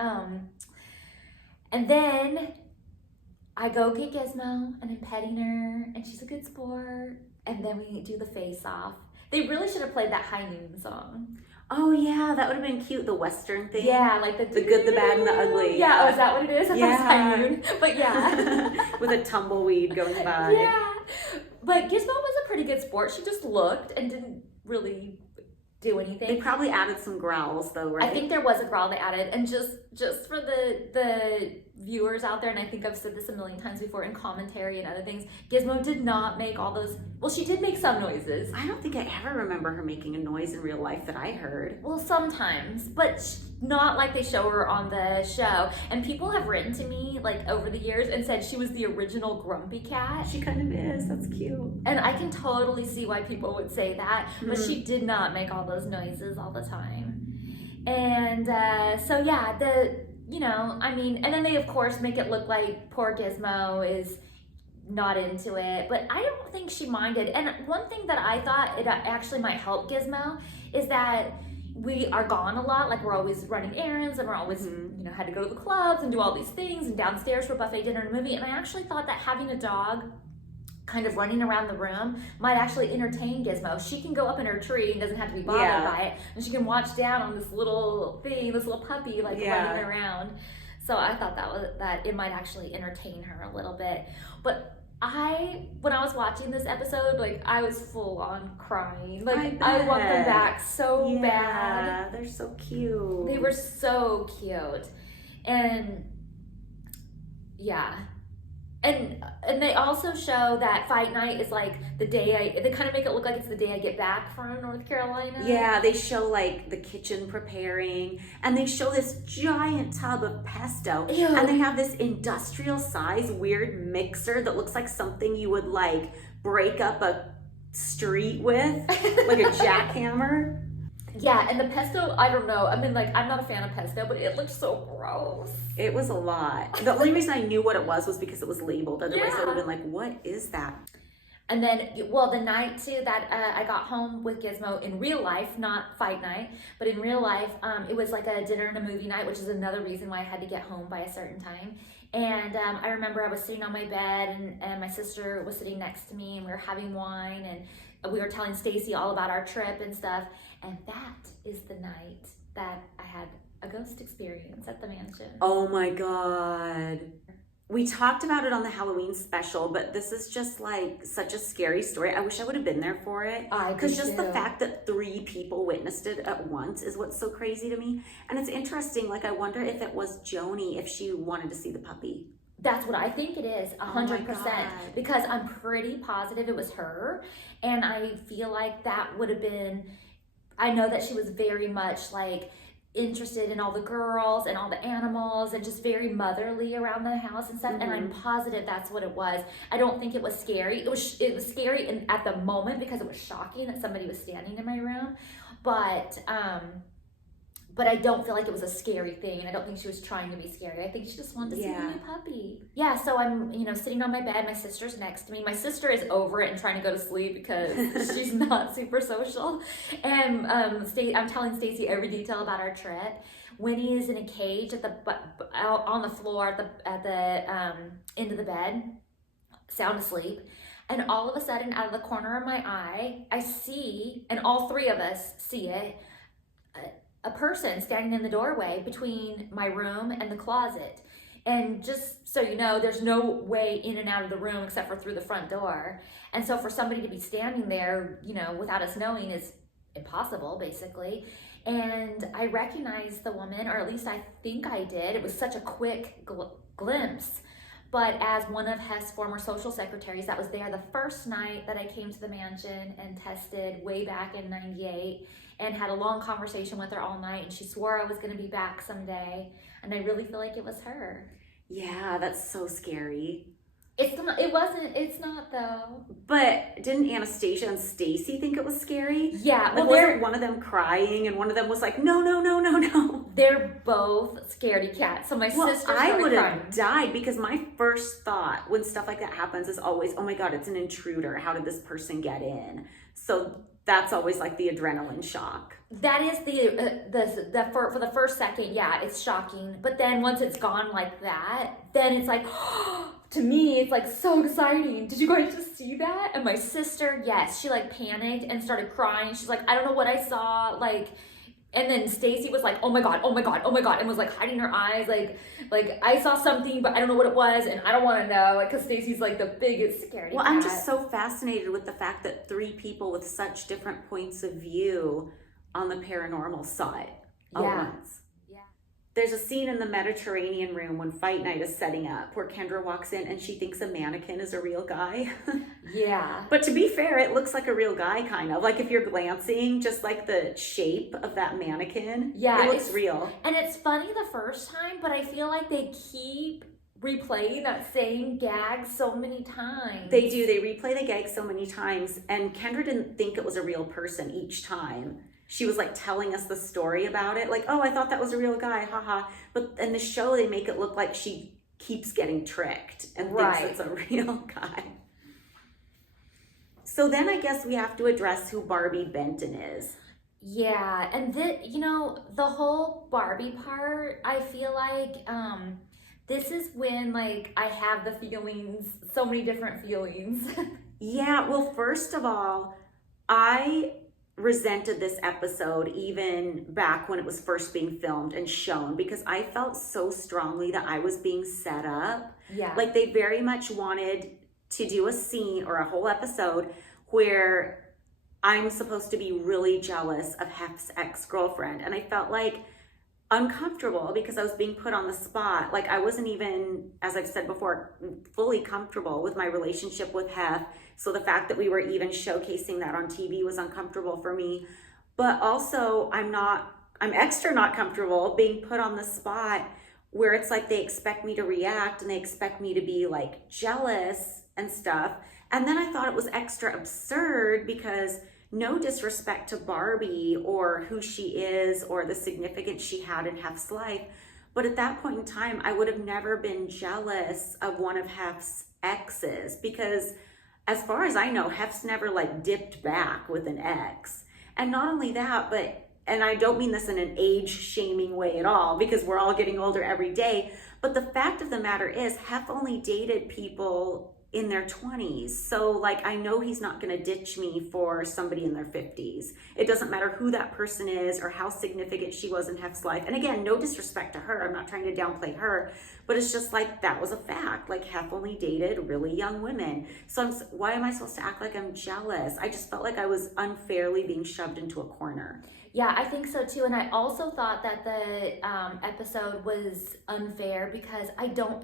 I go get Gizmo and I'm petting her, and she's a good sport. And then we do the face off. They really should have played that High Noon song. Oh yeah, that would have been cute. The Western thing. Yeah, like the good, the bad, and the ugly. Yeah, oh, is that what it is? I thought it was High Noon. But yeah. With a tumbleweed going by. Yeah. But Gizmo was a pretty good sport. She just looked and didn't really do anything. They probably added some growls though, right? I think there was a growl they added. And just for the viewers out there, and I think I've said this a million times before in commentary and other things, Gizmo did not make all those, well, she did make some noises. I don't think I ever remember her making a noise in real life that I heard. Well, sometimes, but not like they show her on the show. And people have written to me like over the years and said she was the original grumpy cat. She kind of is. That's cute. And I can totally see why people would say that, but she did not make all those noises all the time. And so yeah, and then they of course make it look like poor Gizmo is not into it, but I don't think she minded. And one thing that I thought it actually might help Gizmo is that we are gone a lot, like we're always running errands and we're always, had to go to the clubs and do all these things and downstairs for buffet dinner and a movie. And I actually thought that having a dog kind of running around the room might actually entertain Gizmo. She can go up in her tree and doesn't have to be bothered by it, and she can watch down on this little thing, this little puppy running around. So I thought that it might actually entertain her a little bit. But when I was watching this episode, I was full on crying. I want them back so bad. Yeah, they're so cute. They were so cute. And yeah. And they also show that fight night is like the day they kind of make it look like it's the day I get back from North Carolina. Yeah, they show the kitchen preparing, and they show this giant tub of pesto. Ew. And they have this industrial size weird mixer that looks like something you would break up a street with, like a jackhammer. Yeah, and the pesto, I don't know. I mean, I'm not a fan of pesto, but it looked so gross. It was a lot. The only reason I knew what it was because it was labeled. Otherwise, I would have been like, what is that? And then, the night, too, that I got home with Gizmo in real life, not fight night, but in real life, it was like a dinner and a movie night, which is another reason why I had to get home by a certain time. And I remember I was sitting on my bed, and my sister was sitting next to me, and we were having wine, and we were telling Stacy all about our trip and stuff. And that is the night that I had a ghost experience at the mansion. Oh my God. We talked about it on the Halloween special, but this is just such a scary story. I wish I would have been there for it. Because just the fact that 3 people witnessed it at once is what's so crazy to me. And it's interesting, I wonder if it was Joni, if she wanted to see the puppy. That's what I think it is, 100%. Because I'm pretty positive it was her. And I feel like that would have been, I know that she was very much interested in all the girls and all the animals and just very motherly around the house and stuff. And I'm positive that's what it was. I don't think it was scary. It was scary at the moment because it was shocking that somebody was standing in my room. But I don't feel like it was a scary thing. And I don't think she was trying to be scary. I think she just wanted to see the new puppy. Yeah, so I'm, sitting on my bed. My sister's next to me. My sister is over it and trying to go to sleep because she's not super social. And I'm telling Stacy every detail about our trip. Winnie is in a cage on the floor at the end of the bed, sound asleep. And all of a sudden, out of the corner of my eye, I see, and all 3 of us see it, a person standing in the doorway between my room and the closet. And just so you know, there's no way in and out of the room except for through the front door. And so for somebody to be standing there, without us knowing is impossible, basically. And I recognized the woman, or at least I think I did. It was such a quick glimpse. But as one of Hess' former social secretaries that was there the first night that I came to the mansion and tested way back in '98, and had a long conversation with her all night, and she swore I was going to be back someday, and I really feel like it was her. Yeah, that's so scary. It's not. It wasn't. It's not though. But didn't Anastasia and Stacy think it was scary? Yeah. Like, Well, wasn't one of them crying and one of them was like, no, no, no, no, no? they're both scaredy cats. So my sister I started would crying. have died because my first thought when stuff like that happens is always, oh my God, it's an intruder. How did this person get in? So that's always like the adrenaline shock. That is for the first second, yeah, it's shocking. But then once it's gone like that, then it's like, to me, it's like so exciting. Did you guys just see that? And my sister, yes, she like panicked and started crying. She's like, I don't know what I saw, like. And then Stacy was like, oh my God, oh my God, oh my God, and was like hiding her eyes, like I saw something, but I don't know what it was, and I don't want to know, like, because Stacy's like the biggest scaredy cat. I'm just so fascinated with the fact that 3 people with such different points of view on the paranormal saw it all at once. Yeah. There's a scene in the Mediterranean room when fight night is setting up where Kendra walks in and she thinks a mannequin is a real guy. Yeah. But to be fair, it looks like a real guy, kind of. Like if you're glancing, just like the shape of that mannequin, yeah, it looks real. And it's funny the first time, but I feel like they keep replaying that same gag so many times. They do. They replay the gag so many times. And Kendra didn't think it was a real person each time. She was like telling us the story about it. Like, oh, I thought that was a real guy. Haha. But in the show, they make it look like she keeps getting tricked and thinks it's a real guy. So then I guess we have to address who Barbie Benton is. Yeah, and the whole Barbie part, I feel like this is when like I have the feelings, so many different feelings. Yeah, well, first of all, I resented this episode even back when it was first being filmed and shown because I felt so strongly that I was being set up. Yeah. Like they very much wanted to do a scene or a whole episode where I'm supposed to be really jealous of Hef's ex-girlfriend. And I felt like uncomfortable because I was being put on the spot. Like I wasn't even, as I've said before, fully comfortable with my relationship with Hef. So the fact that we were even showcasing that on TV was uncomfortable for me. But also I'm extra not comfortable being put on the spot where it's like they expect me to react and they expect me to be like jealous and stuff. And then I thought it was extra absurd because no disrespect to Barbie or who she is or the significance she had in Hef's life. But at that point in time, I would have never been jealous of one of Hef's exes because as far as I know, Hef's never like dipped back with an ex. And not only that, and I don't mean this in an age shaming way at all because we're all getting older every day. But the fact of the matter is Hef only dated people in their 20s. So like, I know he's not gonna ditch me for somebody in their 50s. It doesn't matter who that person is or how significant she was in Hef's life. And again, no disrespect to her. I'm not trying to downplay her, but it's just like, that was a fact. Like Hef only dated really young women. So why am I supposed to act like I'm jealous? I just felt like I was unfairly being shoved into a corner. Yeah, I think so too. And I also thought that the episode was unfair because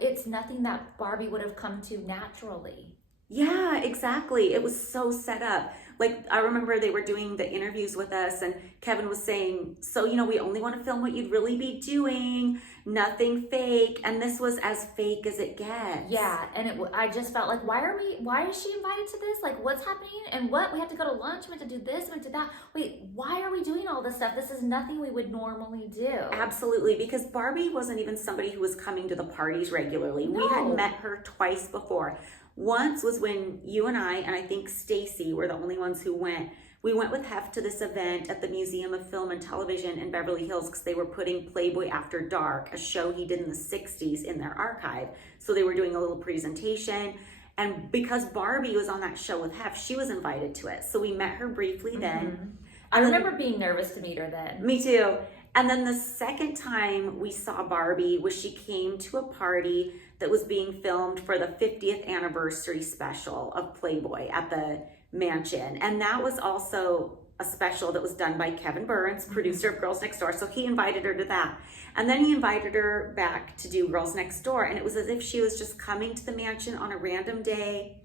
it's nothing that Barbie would have come to naturally. Yeah, exactly. It was so set up. Like, I remember they were doing the interviews with us and Kevin was saying, so, we only want to film what you'd really be doing, nothing fake. And this was as fake as it gets. Yeah. And I just felt like, why is she invited to this? Like, what's happening? And what? We have to go to lunch. We have to do this. We have to do that. Wait, why are we doing all this stuff? This is nothing we would normally do. Absolutely. Because Barbie wasn't even somebody who was coming to the parties regularly. No. We had met her twice before. Once was when you and I think Stacy were the only ones who went. We went with Hef to this event at the Museum of Film and Television in Beverly Hills because they were putting Playboy After Dark, a show he did in the 60s, in their archive. So they were doing a little presentation. And because Barbie was on that show with Hef, she was invited to it. So we met her briefly then. Mm-hmm. I remember being nervous to meet her then. Me too. And then the second time we saw Barbie was she came to a party that was being filmed for the 50th anniversary special of Playboy at the mansion. And that was also a special that was done by Kevin Burns, producer of Girls Next Door. So he invited her to that. And then he invited her back to do Girls Next Door. And it was as if she was just coming to the mansion on a random day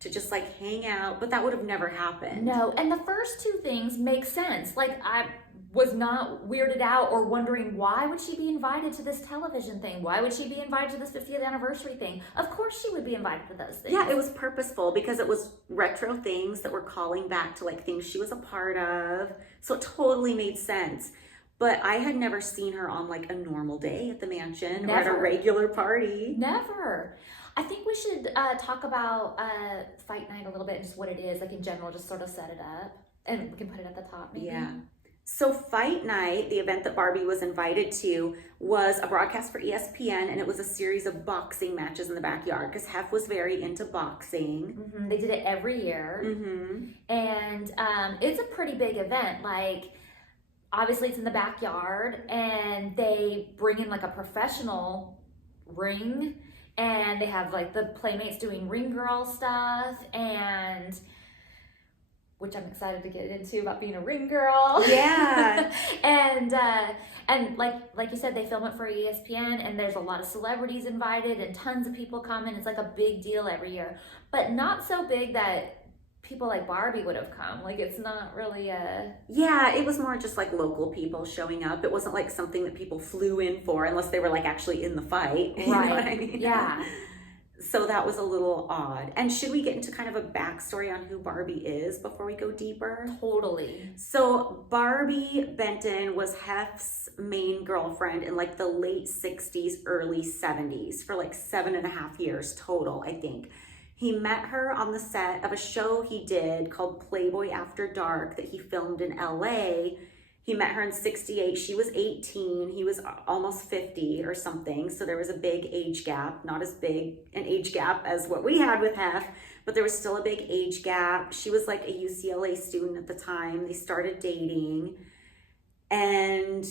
to just like hang out, but that would have never happened. No, and the first two things make sense. Like was not weirded out or wondering why would she be invited to this television thing? Why would she be invited to this 50th anniversary thing? Of course she would be invited to those things. Yeah, it was purposeful because it was retro things that were calling back to like things she was a part of. So it totally made sense. But I had never seen her on like a normal day at the mansion or at a regular party. Never. I think we should talk about fight night a little bit and just what it is, like in general, just sort of set it up. And we can put it at the top maybe. Yeah. So Fight Night, the event that Barbie was invited to, was a broadcast for ESPN, and it was a series of boxing matches in the backyard because Hef was very into boxing. Mm-hmm. They did it every year. Mm-hmm. And it's a pretty big event. Like, obviously it's in the backyard, and they bring in like a professional ring, and they have like the playmates doing ring girl stuff, and which I'm excited to get into about being a ring girl. Yeah. and like you said, they film it for ESPN, and there's a lot of celebrities invited, and tons of people come, and it's like a big deal every year, but not so big that people like Barbie would have come. Like, it's not really a... Yeah, it was more just like local people showing up. It wasn't like something that people flew in for unless they were like actually in the fight. Right. You know what I mean? Yeah. So that was a little odd. And should we get into kind of a backstory on who Barbie is before we go deeper? Totally. So Barbie Benton was Hef's main girlfriend in like the late 60s, early 70s for like 7.5 years total, I think. He met her on the set of a show he did called Playboy After Dark that he filmed in LA. He met her in 68. She was 18. He was almost 50 or something. So there was a big age gap, not as big an age gap as what we had with Hef, but there was still a big age gap. She was like a UCLA student at the time. They started dating and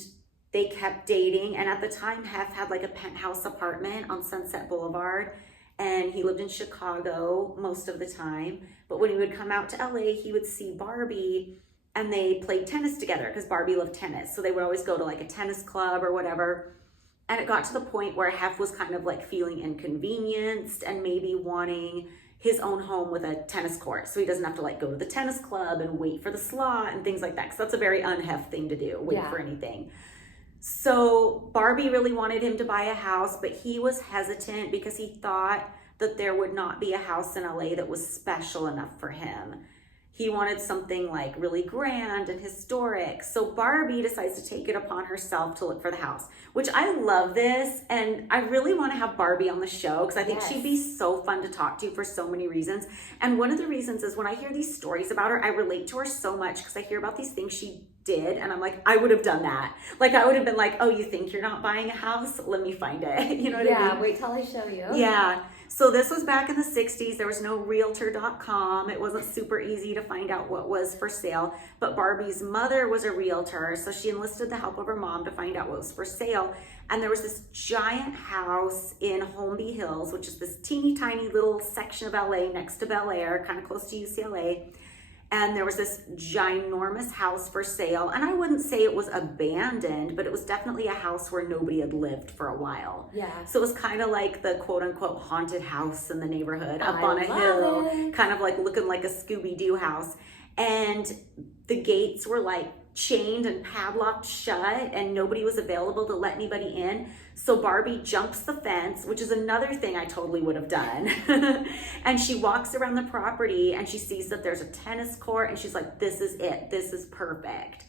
they kept dating. And at the time, Hef had like a penthouse apartment on Sunset Boulevard, and he lived in Chicago most of the time. But when he would come out to LA, he would see Barbie, and they played tennis together because Barbie loved tennis. So they would always go to like a tennis club or whatever. And it got to the point where Hef was kind of like feeling inconvenienced and maybe wanting his own home with a tennis court. So he doesn't have to like go to the tennis club and wait for the slot and things like that. Because that's a very un-Hef thing to do, wait for anything. So Barbie really wanted him to buy a house, but he was hesitant because he thought that there would not be a house in LA that was special enough for him. He wanted something like really grand and historic. So Barbie decides to take it upon herself to look for the house, which I love this. And I really want to have Barbie on the show because I think she'd be so fun to talk to for so many reasons. And one of the reasons is when I hear these stories about her, I relate to her so much because I hear about these things she did. And I'm like, I would have done that. Like, I would have been like, oh, you think you're not buying a house? Let me find it. You know what I mean? Yeah, wait till I show you. Yeah. So this was back in the 60s. There was no realtor.com. It wasn't super easy to find out what was for sale. But Barbie's mother was a realtor, so she enlisted the help of her mom to find out what was for sale. And there was this giant house in Holmby Hills, which is this teeny tiny little section of LA next to Bel Air, kind of close to UCLA. And there was this ginormous house for sale. And I wouldn't say it was abandoned, but it was definitely a house where nobody had lived for a while. Yeah. So it was kind of like the quote unquote haunted house in the neighborhood up on a hill, kind of like looking like a Scooby-Doo house. And the gates were like chained and padlocked shut, and nobody was available to let anybody in. So Barbie jumps the fence, which is another thing I totally would have done. And she walks around the property and she sees that there's a tennis court, and she's like, this is it. This is perfect.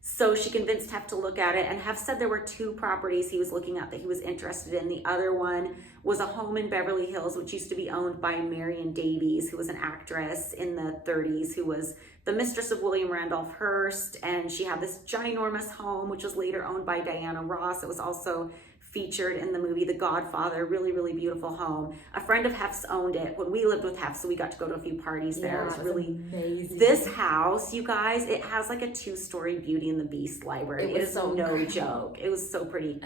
So she convinced Hef to look at it, and Hef said there were 2 properties he was looking at that he was interested in. The other one was a home in Beverly Hills, which used to be owned by Marion Davies, who was an actress in the 30s, who was the mistress of William Randolph Hearst. And she had this ginormous home, which was later owned by Diana Ross. It was also featured in the movie The Godfather. Really, really beautiful home. A friend of Hef's owned it when we lived with Hef, so we got to go to a few parties there. It was really amazing. This house, you guys, it has like a 2-story Beauty and the Beast library. It is so no joke. It was so pretty.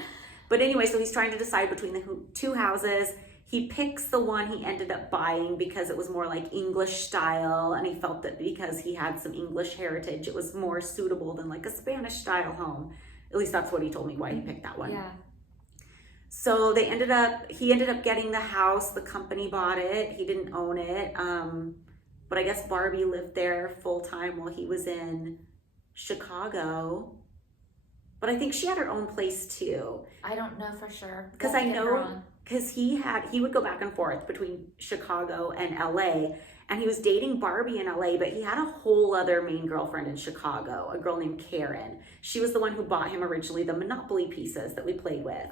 But anyway, so he's trying to decide between the 2 houses. He picks the one he ended up buying because it was more like English style, and he felt that because he had some English heritage, it was more suitable than like a Spanish style home. At least that's what he told me why he picked that one. Yeah. So he ended up getting the house. The company bought it. He didn't own it. But I guess Barbie lived there full time while he was in Chicago. but I think she had her own place too. I don't know for sure. Because I know, because he would go back and forth between Chicago and LA, and he was dating Barbie in LA, but he had a whole other main girlfriend in Chicago, a girl named Karen. She was the one who bought him originally the Monopoly pieces that we played with.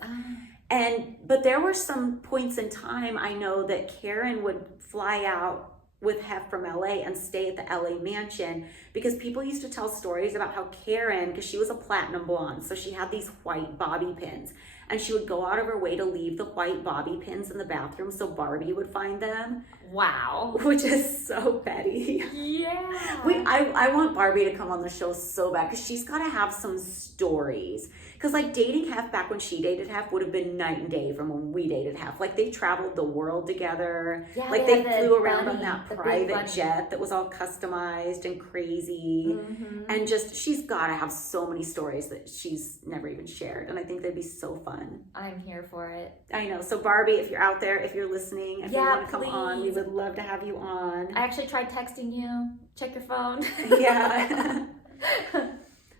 But there were some points in time I know that Karen would fly out with Hef from LA and stay at the LA mansion, because people used to tell stories about how Karen, because she was a platinum blonde, so she had these white bobby pins, and she would go out of her way to leave the white bobby pins in the bathroom so Barbie would find them. Wow. Which is so petty. Yeah. I want Barbie to come on the show so bad, because she's got to have some stories. Because like dating Hef back when she dated Hef would have been night and day from when we dated Hef. Like they traveled the world together. Yeah, like they flew around on that private jet that was all customized and crazy. Mm-hmm. And just, she's got to have so many stories that she's never even shared. And I think they'd be so fun. I'm here for it. I know. So Barbie, if you're out there, if you're listening, if you want to come on, we would love to have you on. I actually tried texting you. Check your phone. Yeah.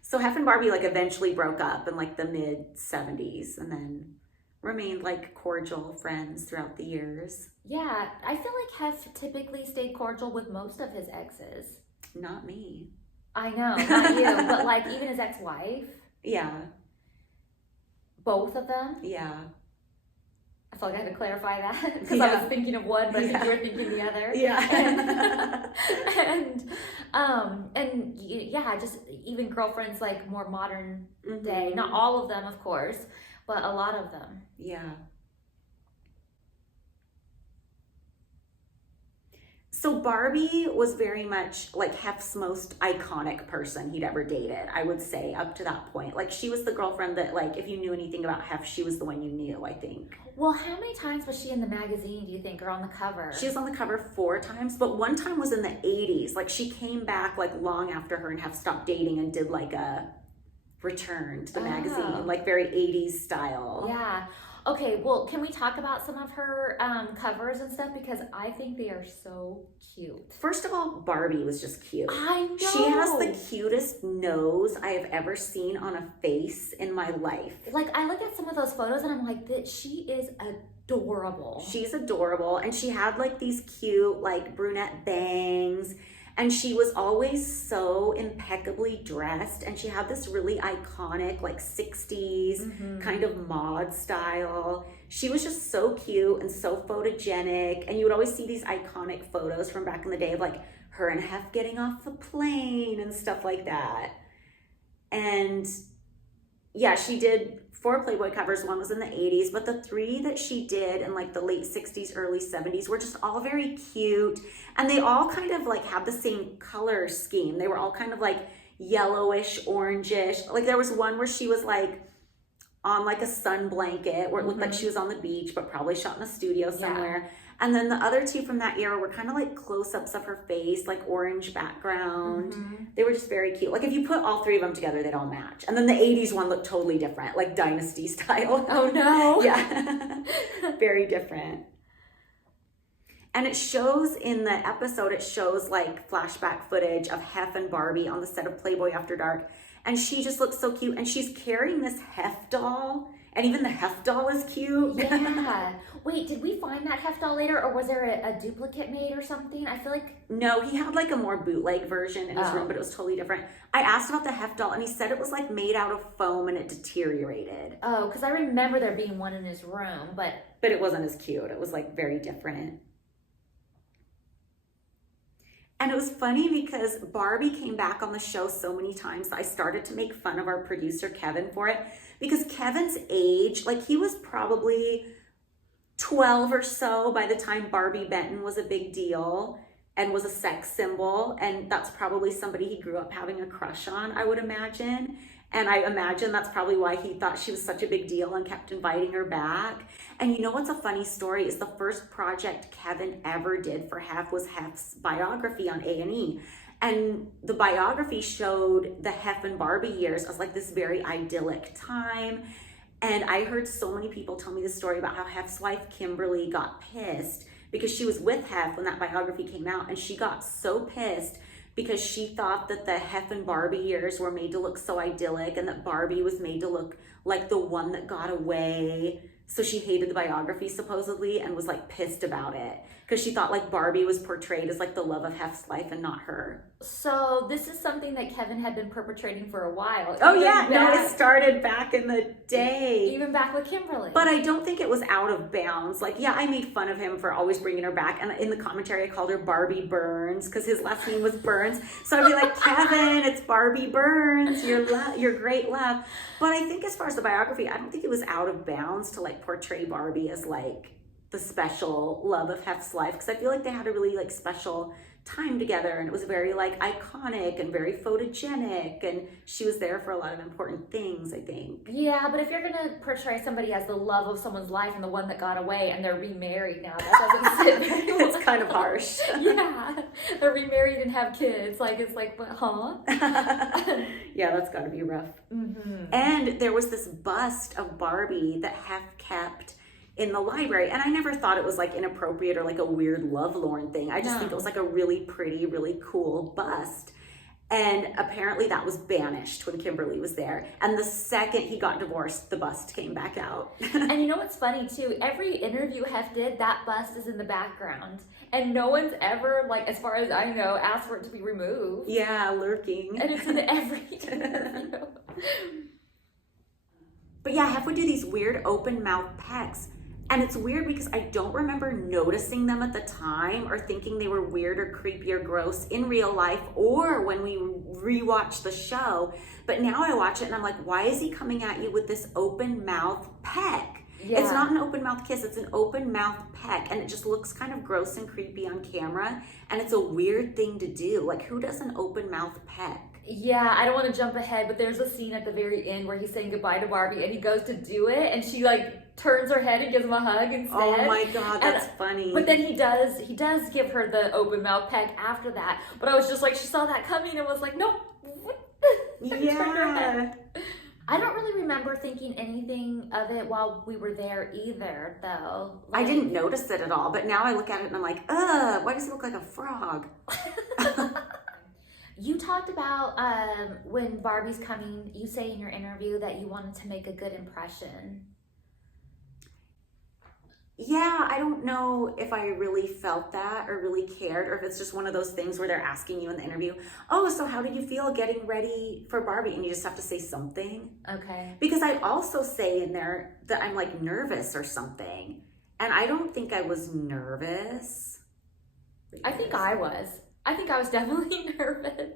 So Hef and Barbie like eventually broke up in like the mid 70s and then remained like cordial friends throughout the years. Yeah, I feel like Hef typically stayed cordial with most of his exes. Not me. I know, not you, but like even his ex-wife. Yeah. Both of them. Yeah. I felt like I had to clarify that because I was thinking of one, but I think you were thinking the other. Yeah. And yeah, just even girlfriends like more modern day. Not all of them, of course, but a lot of them. Yeah. So Barbie was very much like Hef's most iconic person he'd ever dated, I would say, up to that point. Like she was the girlfriend that like if you knew anything about Hef, she was the one you knew, I think. Well, how many times was she in the magazine, do you think, or on the cover? She was on the cover 4 times, but one time was in the 80s. Like she came back like long after her and Hef stopped dating and did like a return to the magazine, like very 80s style. Yeah. Okay, well, can we talk about some of her covers and stuff? Because I think they are so cute. First of all, Barbie was just cute. I know. She has the cutest nose I have ever seen on a face in my life. Like, I look at some of those photos and I'm like, that she is adorable. She's adorable. And she had like these cute, like brunette bangs. And she was always so impeccably dressed. And she had this really iconic, like 60s kind of mod style. She was just so cute and so photogenic. And you would always see these iconic photos from back in the day of like her and Hef getting off the plane and stuff like that. And yeah, she did 4 Playboy covers. One was in the 80s, but the 3 that she did in like the late 60s, early 70s were just all very cute. And they all kind of like had the same color scheme. They were all kind of like yellowish, orangish. Like there was one where she was like on like a sun blanket where it looked like she was on the beach, but probably shot in a studio somewhere. Yeah. And then the other 2 from that era were kind of like close-ups of her face, like orange background. They were just very cute. Like if you put all 3 of them together, they'd all match. And then the 80s one looked totally different, like Dynasty style. Oh no. Yeah. Very different. And it shows in the episode, it shows like flashback footage of Hef and Barbie on the set of Playboy After Dark. And she just looks so cute. And she's carrying this Hef doll. And even the Hef doll is cute. Yeah. Wait, did we find that Hef doll later, or was there a duplicate made or something? I feel like... No, he had like a more bootleg version in his room, but it was totally different. I asked about the Hef doll, and he said it was like made out of foam and it deteriorated. Oh, because I remember there being one in his room, but... But it wasn't as cute. It was like very different. And it was funny because Barbie came back on the show so many times that I started to make fun of our producer, Kevin, for it. Because Kevin's age, like he was probably 12 or so by the time Barbie Benton was a big deal and was a sex symbol. And that's probably somebody he grew up having a crush on, I would imagine. And I imagine that's probably why he thought she was such a big deal and kept inviting her back. And you know what's a funny story is the first project Kevin ever did for Hef was Hef's biography on A&E. And the biography showed the Hef and Barbie years as like this very idyllic time. And I heard so many people tell me the story about how Hef's wife, Kimberly, got pissed because she was with Hef when that biography came out. And she got so pissed because she thought that the Hef and Barbie years were made to look so idyllic and that Barbie was made to look like the one that got away. So she hated the biography supposedly and was like pissed about it because she thought like Barbie was portrayed as like the love of Hef's life and not her. So this is something that Kevin had been perpetrating for a while. Oh yeah, no, it started back in the day. Even back with Kimberly. But I don't think it was out of bounds. Like, yeah, I made fun of him for always bringing her back. And in the commentary, I called her Barbie Burns because his last name was Burns. So I'd be like, Kevin, it's Barbie Burns, your great love. But I think as far as the biography, I don't think it was out of bounds to like portray Barbie as like the special love of Hef's life. Because I feel like they had a really like special time together, and it was very like iconic and very photogenic, and she was there for a lot of important things, I think. Yeah, but if you're gonna portray somebody as the love of someone's life and the one that got away and they're remarried now, that doesn't sit very well. It's kind of harsh. Yeah, they're remarried and have kids. Like, it's like, but huh? Yeah, that's gotta be rough. Mm-hmm. And there was this bust of Barbie that Hef kept in the library, and I never thought it was like inappropriate or like a weird lovelorn thing. I just think it was like a really pretty, really cool bust. And apparently that was banished when Kimberly was there. And the second he got divorced, the bust came back out. And you know what's funny too? Every interview Hef did, that bust is in the background. And no one's ever, like, as far as I know, asked for it to be removed. Yeah, lurking. And it's in every interview. But yeah, Hef would do these weird open mouth pecks. And it's weird because I don't remember noticing them at the time or thinking they were weird or creepy or gross in real life or when we rewatch the show. But now I watch it and I'm like, why is he coming at you with this open mouth peck? Yeah. It's not an open mouth kiss, it's an open mouth peck. And it just looks kind of gross and creepy on camera. And it's a weird thing to do. Like, who does an open mouth peck? Yeah, I don't want to jump ahead, but there's a scene at the very end where he's saying goodbye to Barbie and he goes to do it and she like turns her head and gives him a hug instead. Oh my God, that's funny. But then he does give her the open mouth peck after that. But I was just like, she saw that coming and was like, nope. Yeah. I don't really remember thinking anything of it while we were there either, though. Like, I didn't notice it at all, but now I look at it and I'm like, ugh, why does he look like a frog? You talked about when Barbie's coming, you say in your interview that you wanted to make a good impression. Yeah, I don't know if I really felt that or really cared, or if it's just one of those things where they're asking you in the interview, oh, so how did you feel getting ready for Barbie? And you just have to say something. Okay. Because I also say in there that I'm like nervous or something. And I don't think I was nervous. I think I was. I think I was definitely nervous.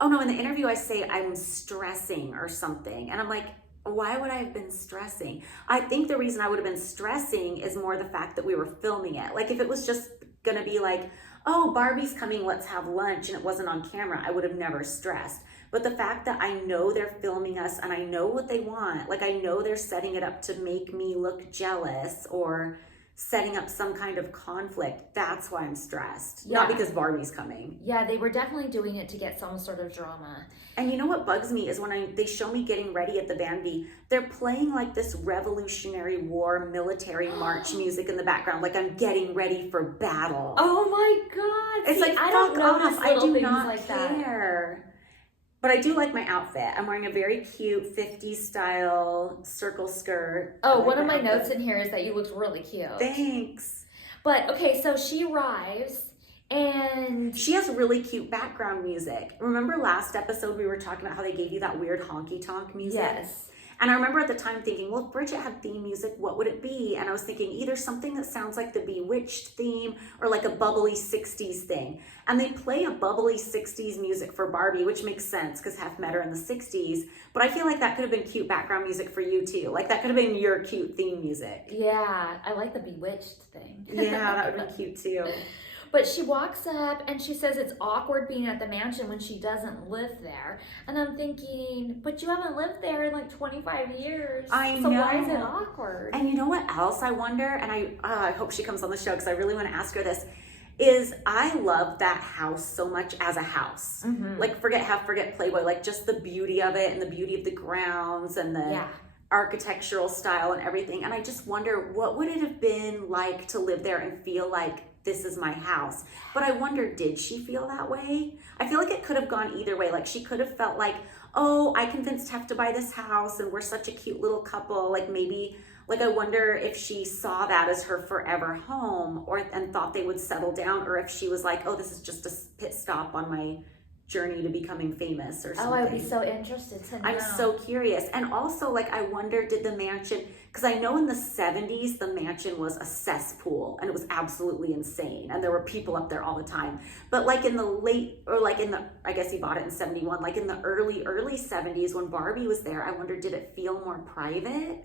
Oh no, in the interview I say I'm stressing or something. And I'm like, why would I have been stressing? I think the reason I would have been stressing is more the fact that we were filming it. Like if it was just gonna be like, oh, Barbie's coming, let's have lunch, and it wasn't on camera, I would have never stressed. But the fact that I know they're filming us and I know what they want, like I know they're setting it up to make me look jealous or setting up some kind of conflict, that's why I'm stressed. Yeah. Not because Barbie's coming. Yeah, they were definitely doing it to get some sort of drama. And you know what bugs me is when they show me getting ready at the Bambi, they're playing like this Revolutionary War military march music in the background, like I'm getting ready for battle. Oh my God. It's See, like, I don't notice I do not like care. That. But I do like my outfit. I'm wearing a very cute 50s style circle skirt. Oh, one of my notes in here is that you looked really cute. Thanks. But okay, so she arrives and she has really cute background music. Remember last episode we were talking about how they gave you that weird honky tonk music? Yes. And I remember at the time thinking, well, if Bridget had theme music, what would it be? And I was thinking either something that sounds like the Bewitched theme or like a bubbly 60s thing. And they play a bubbly 60s music for Barbie, which makes sense because Hef met her in the 60s. But I feel like that could have been cute background music for you too. Like that could have been your cute theme music. Yeah, I like the Bewitched thing. Yeah, that would have been cute too. But she walks up and she says it's awkward being at the mansion when she doesn't live there. And I'm thinking, but you haven't lived there in like 25 years. I know. So why is it awkward? And you know what else I wonder? And I hope she comes on the show because I really want to ask her this. Is I love that house so much as a house. Mm-hmm. Like forget Hef, forget Playboy. Like just the beauty of it and the beauty of the grounds and the architectural style and everything. And I just wonder, what would it have been like to live there and feel like this is my house. But I wonder, did she feel that way? I feel like it could have gone either way. Like she could have felt like, oh, I convinced Hef to buy this house and we're such a cute little couple. Like maybe, like I wonder if she saw that as her forever home and thought they would settle down, or if she was like, oh, this is just a pit stop on my journey to becoming famous or something. Oh, I'd be so interested to know. I'm so curious. And also, like, I wonder, did the mansion, because I know in the 70s, the mansion was a cesspool and it was absolutely insane. And there were people up there all the time. But like in the late, or like in the, I guess he bought it in 71, like in the early 70s when Barbie was there, I wonder, did it feel more private?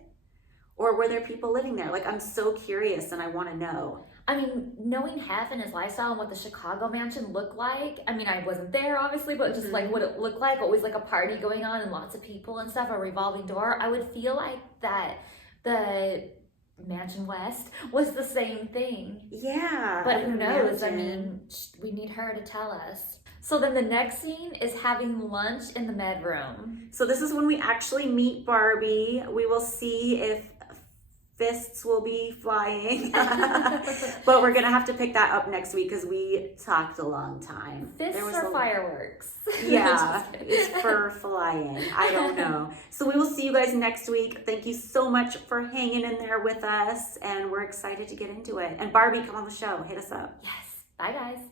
Or were there people living there? Like, I'm so curious and I want to know. I mean, knowing Hef and his lifestyle and what the Chicago mansion looked like, I mean, I wasn't there obviously, but just like what it looked like, always like a party going on and lots of people and stuff, a revolving door, I would feel like that the Mansion West was the same thing. Yeah. But who knows? I mean, we need her to tell us. So then the next scene is having lunch in the med room. So this is when we actually meet Barbie. We will see if fists will be flying. But we're going to have to pick that up next week because we talked a long time. Fists or fireworks? Yeah, it's for flying. I don't know. So we will see you guys next week. Thank you so much for hanging in there with us. And we're excited to get into it. And Barbie, come on the show. Hit us up. Yes. Bye, guys.